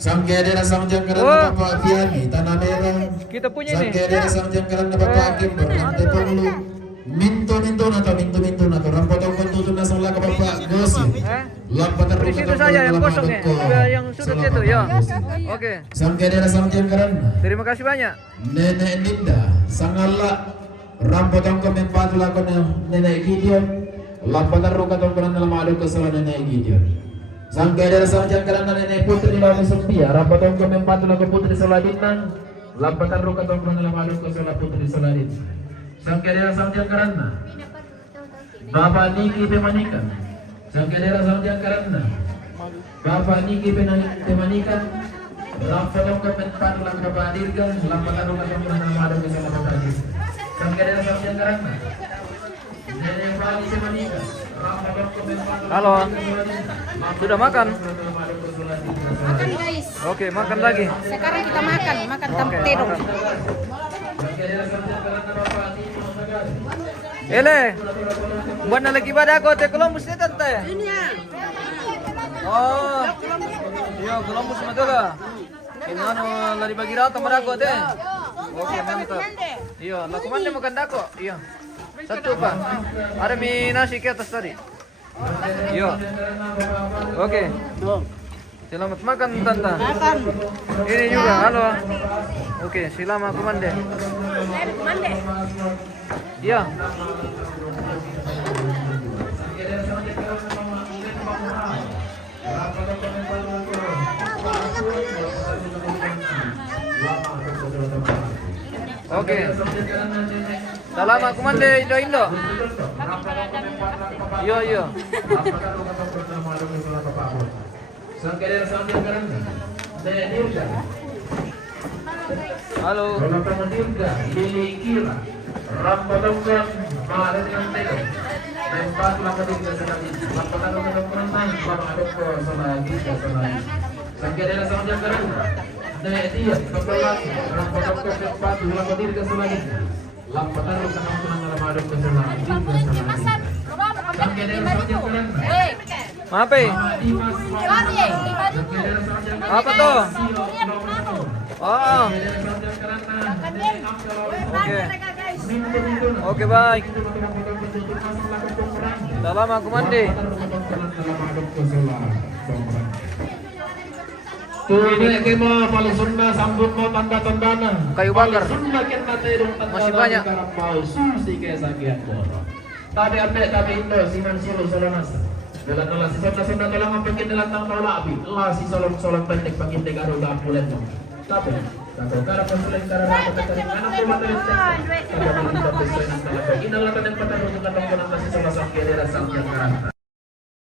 sangkedera sang jangkaran na Bapak Fiani Tanah Merah, sangkedera sang jangkaran na Bapak Kimber Lantai Pengulu. Minto na to rampotong kontutun na sang laka Bapak Gosi lampatan Di situ saja yang kosong ya, yang sudut itu ya. Oke. Sangkedera sang jangkaran. Terima kasih banyak. Nenek Ninda sangala rampotong ko mempatu lakon Nenek Gideon lampatan rukatong ko na malu ko sa Nenek Gideon. Sangkedera sang jangkaran na Nenek Putri Lalu Sophia rampotong ko mempatu lakon Putri Saladin lampatan rukatong ko na malu ko sa Putri Saladin. Sangkedera sang jangkaran na Bapak Niki Pemanikan, sangkedera sang jangkaran na Bapak Niki Pemanikan, lampatong kemenpan lang Bapak Dirga, lampatan rumah yang pernah malu ke sana Bapak Dirga. Sangkedera sang jangkaran na Nenek Bali Pemanikan, lampatong kemenpan. Halo. Sudah makan? Makan guys. Oke, makan lagi. Sekarang kita makan terong. Sangkedera sang jangkaran na Bapak Niki Ele, buat lagi pada aku te Columbus ni tante. Ini ya. Oh, iya Columbus matoga. Ini anu lari bagi rata pada aku te. Oke mantap. Iya, laku mana makan dako? Iya. Satu pak. Ada mie nasi ke atas tadi. Iya. Oke. Selamat makan tante. Makan. Ini juga, halo. Oke, selamat komande. Komande. Iya. Oke. Salamat komande Indo. Iya. Sangkedera sang jangkaran na Nenek Dirga. Halo. Kalau Dirga, Lili Kira, rampotongkan malah dengan teko. Tempat lang Dirga sa langit. Lampatan ng penonton, bang adok ko sa langit, sa langit. Sangkedera sang jangkaran na dia pembelang Rampatan ke keempat Lampatan diri ke selanjutnya Lampatan ke enam Lampatan ke selanjutnya Sampai dari sarjana keren Maaf eh. Apa tuh? Oh. Oke. Oke baik. Udah lama aku mandi. Tuh kemo paling sunda sambut mo tanda-tandana. Kayu bakar. Masih banyak. Susi kayak sakian boro. Tabi ande tabi indo siman solo solonas. Dalam dalam si sonda dalam mampir dalam tang kau labi. Allah si solong pendek pagin de garo gampulen mo. Tapi kalau cara pensulen cara rapat dari mana pun mata itu. Kalau kita bersuara dalam bagian dalam dan pada untuk datang ke nasi sama sakit daerah sang yang karanta.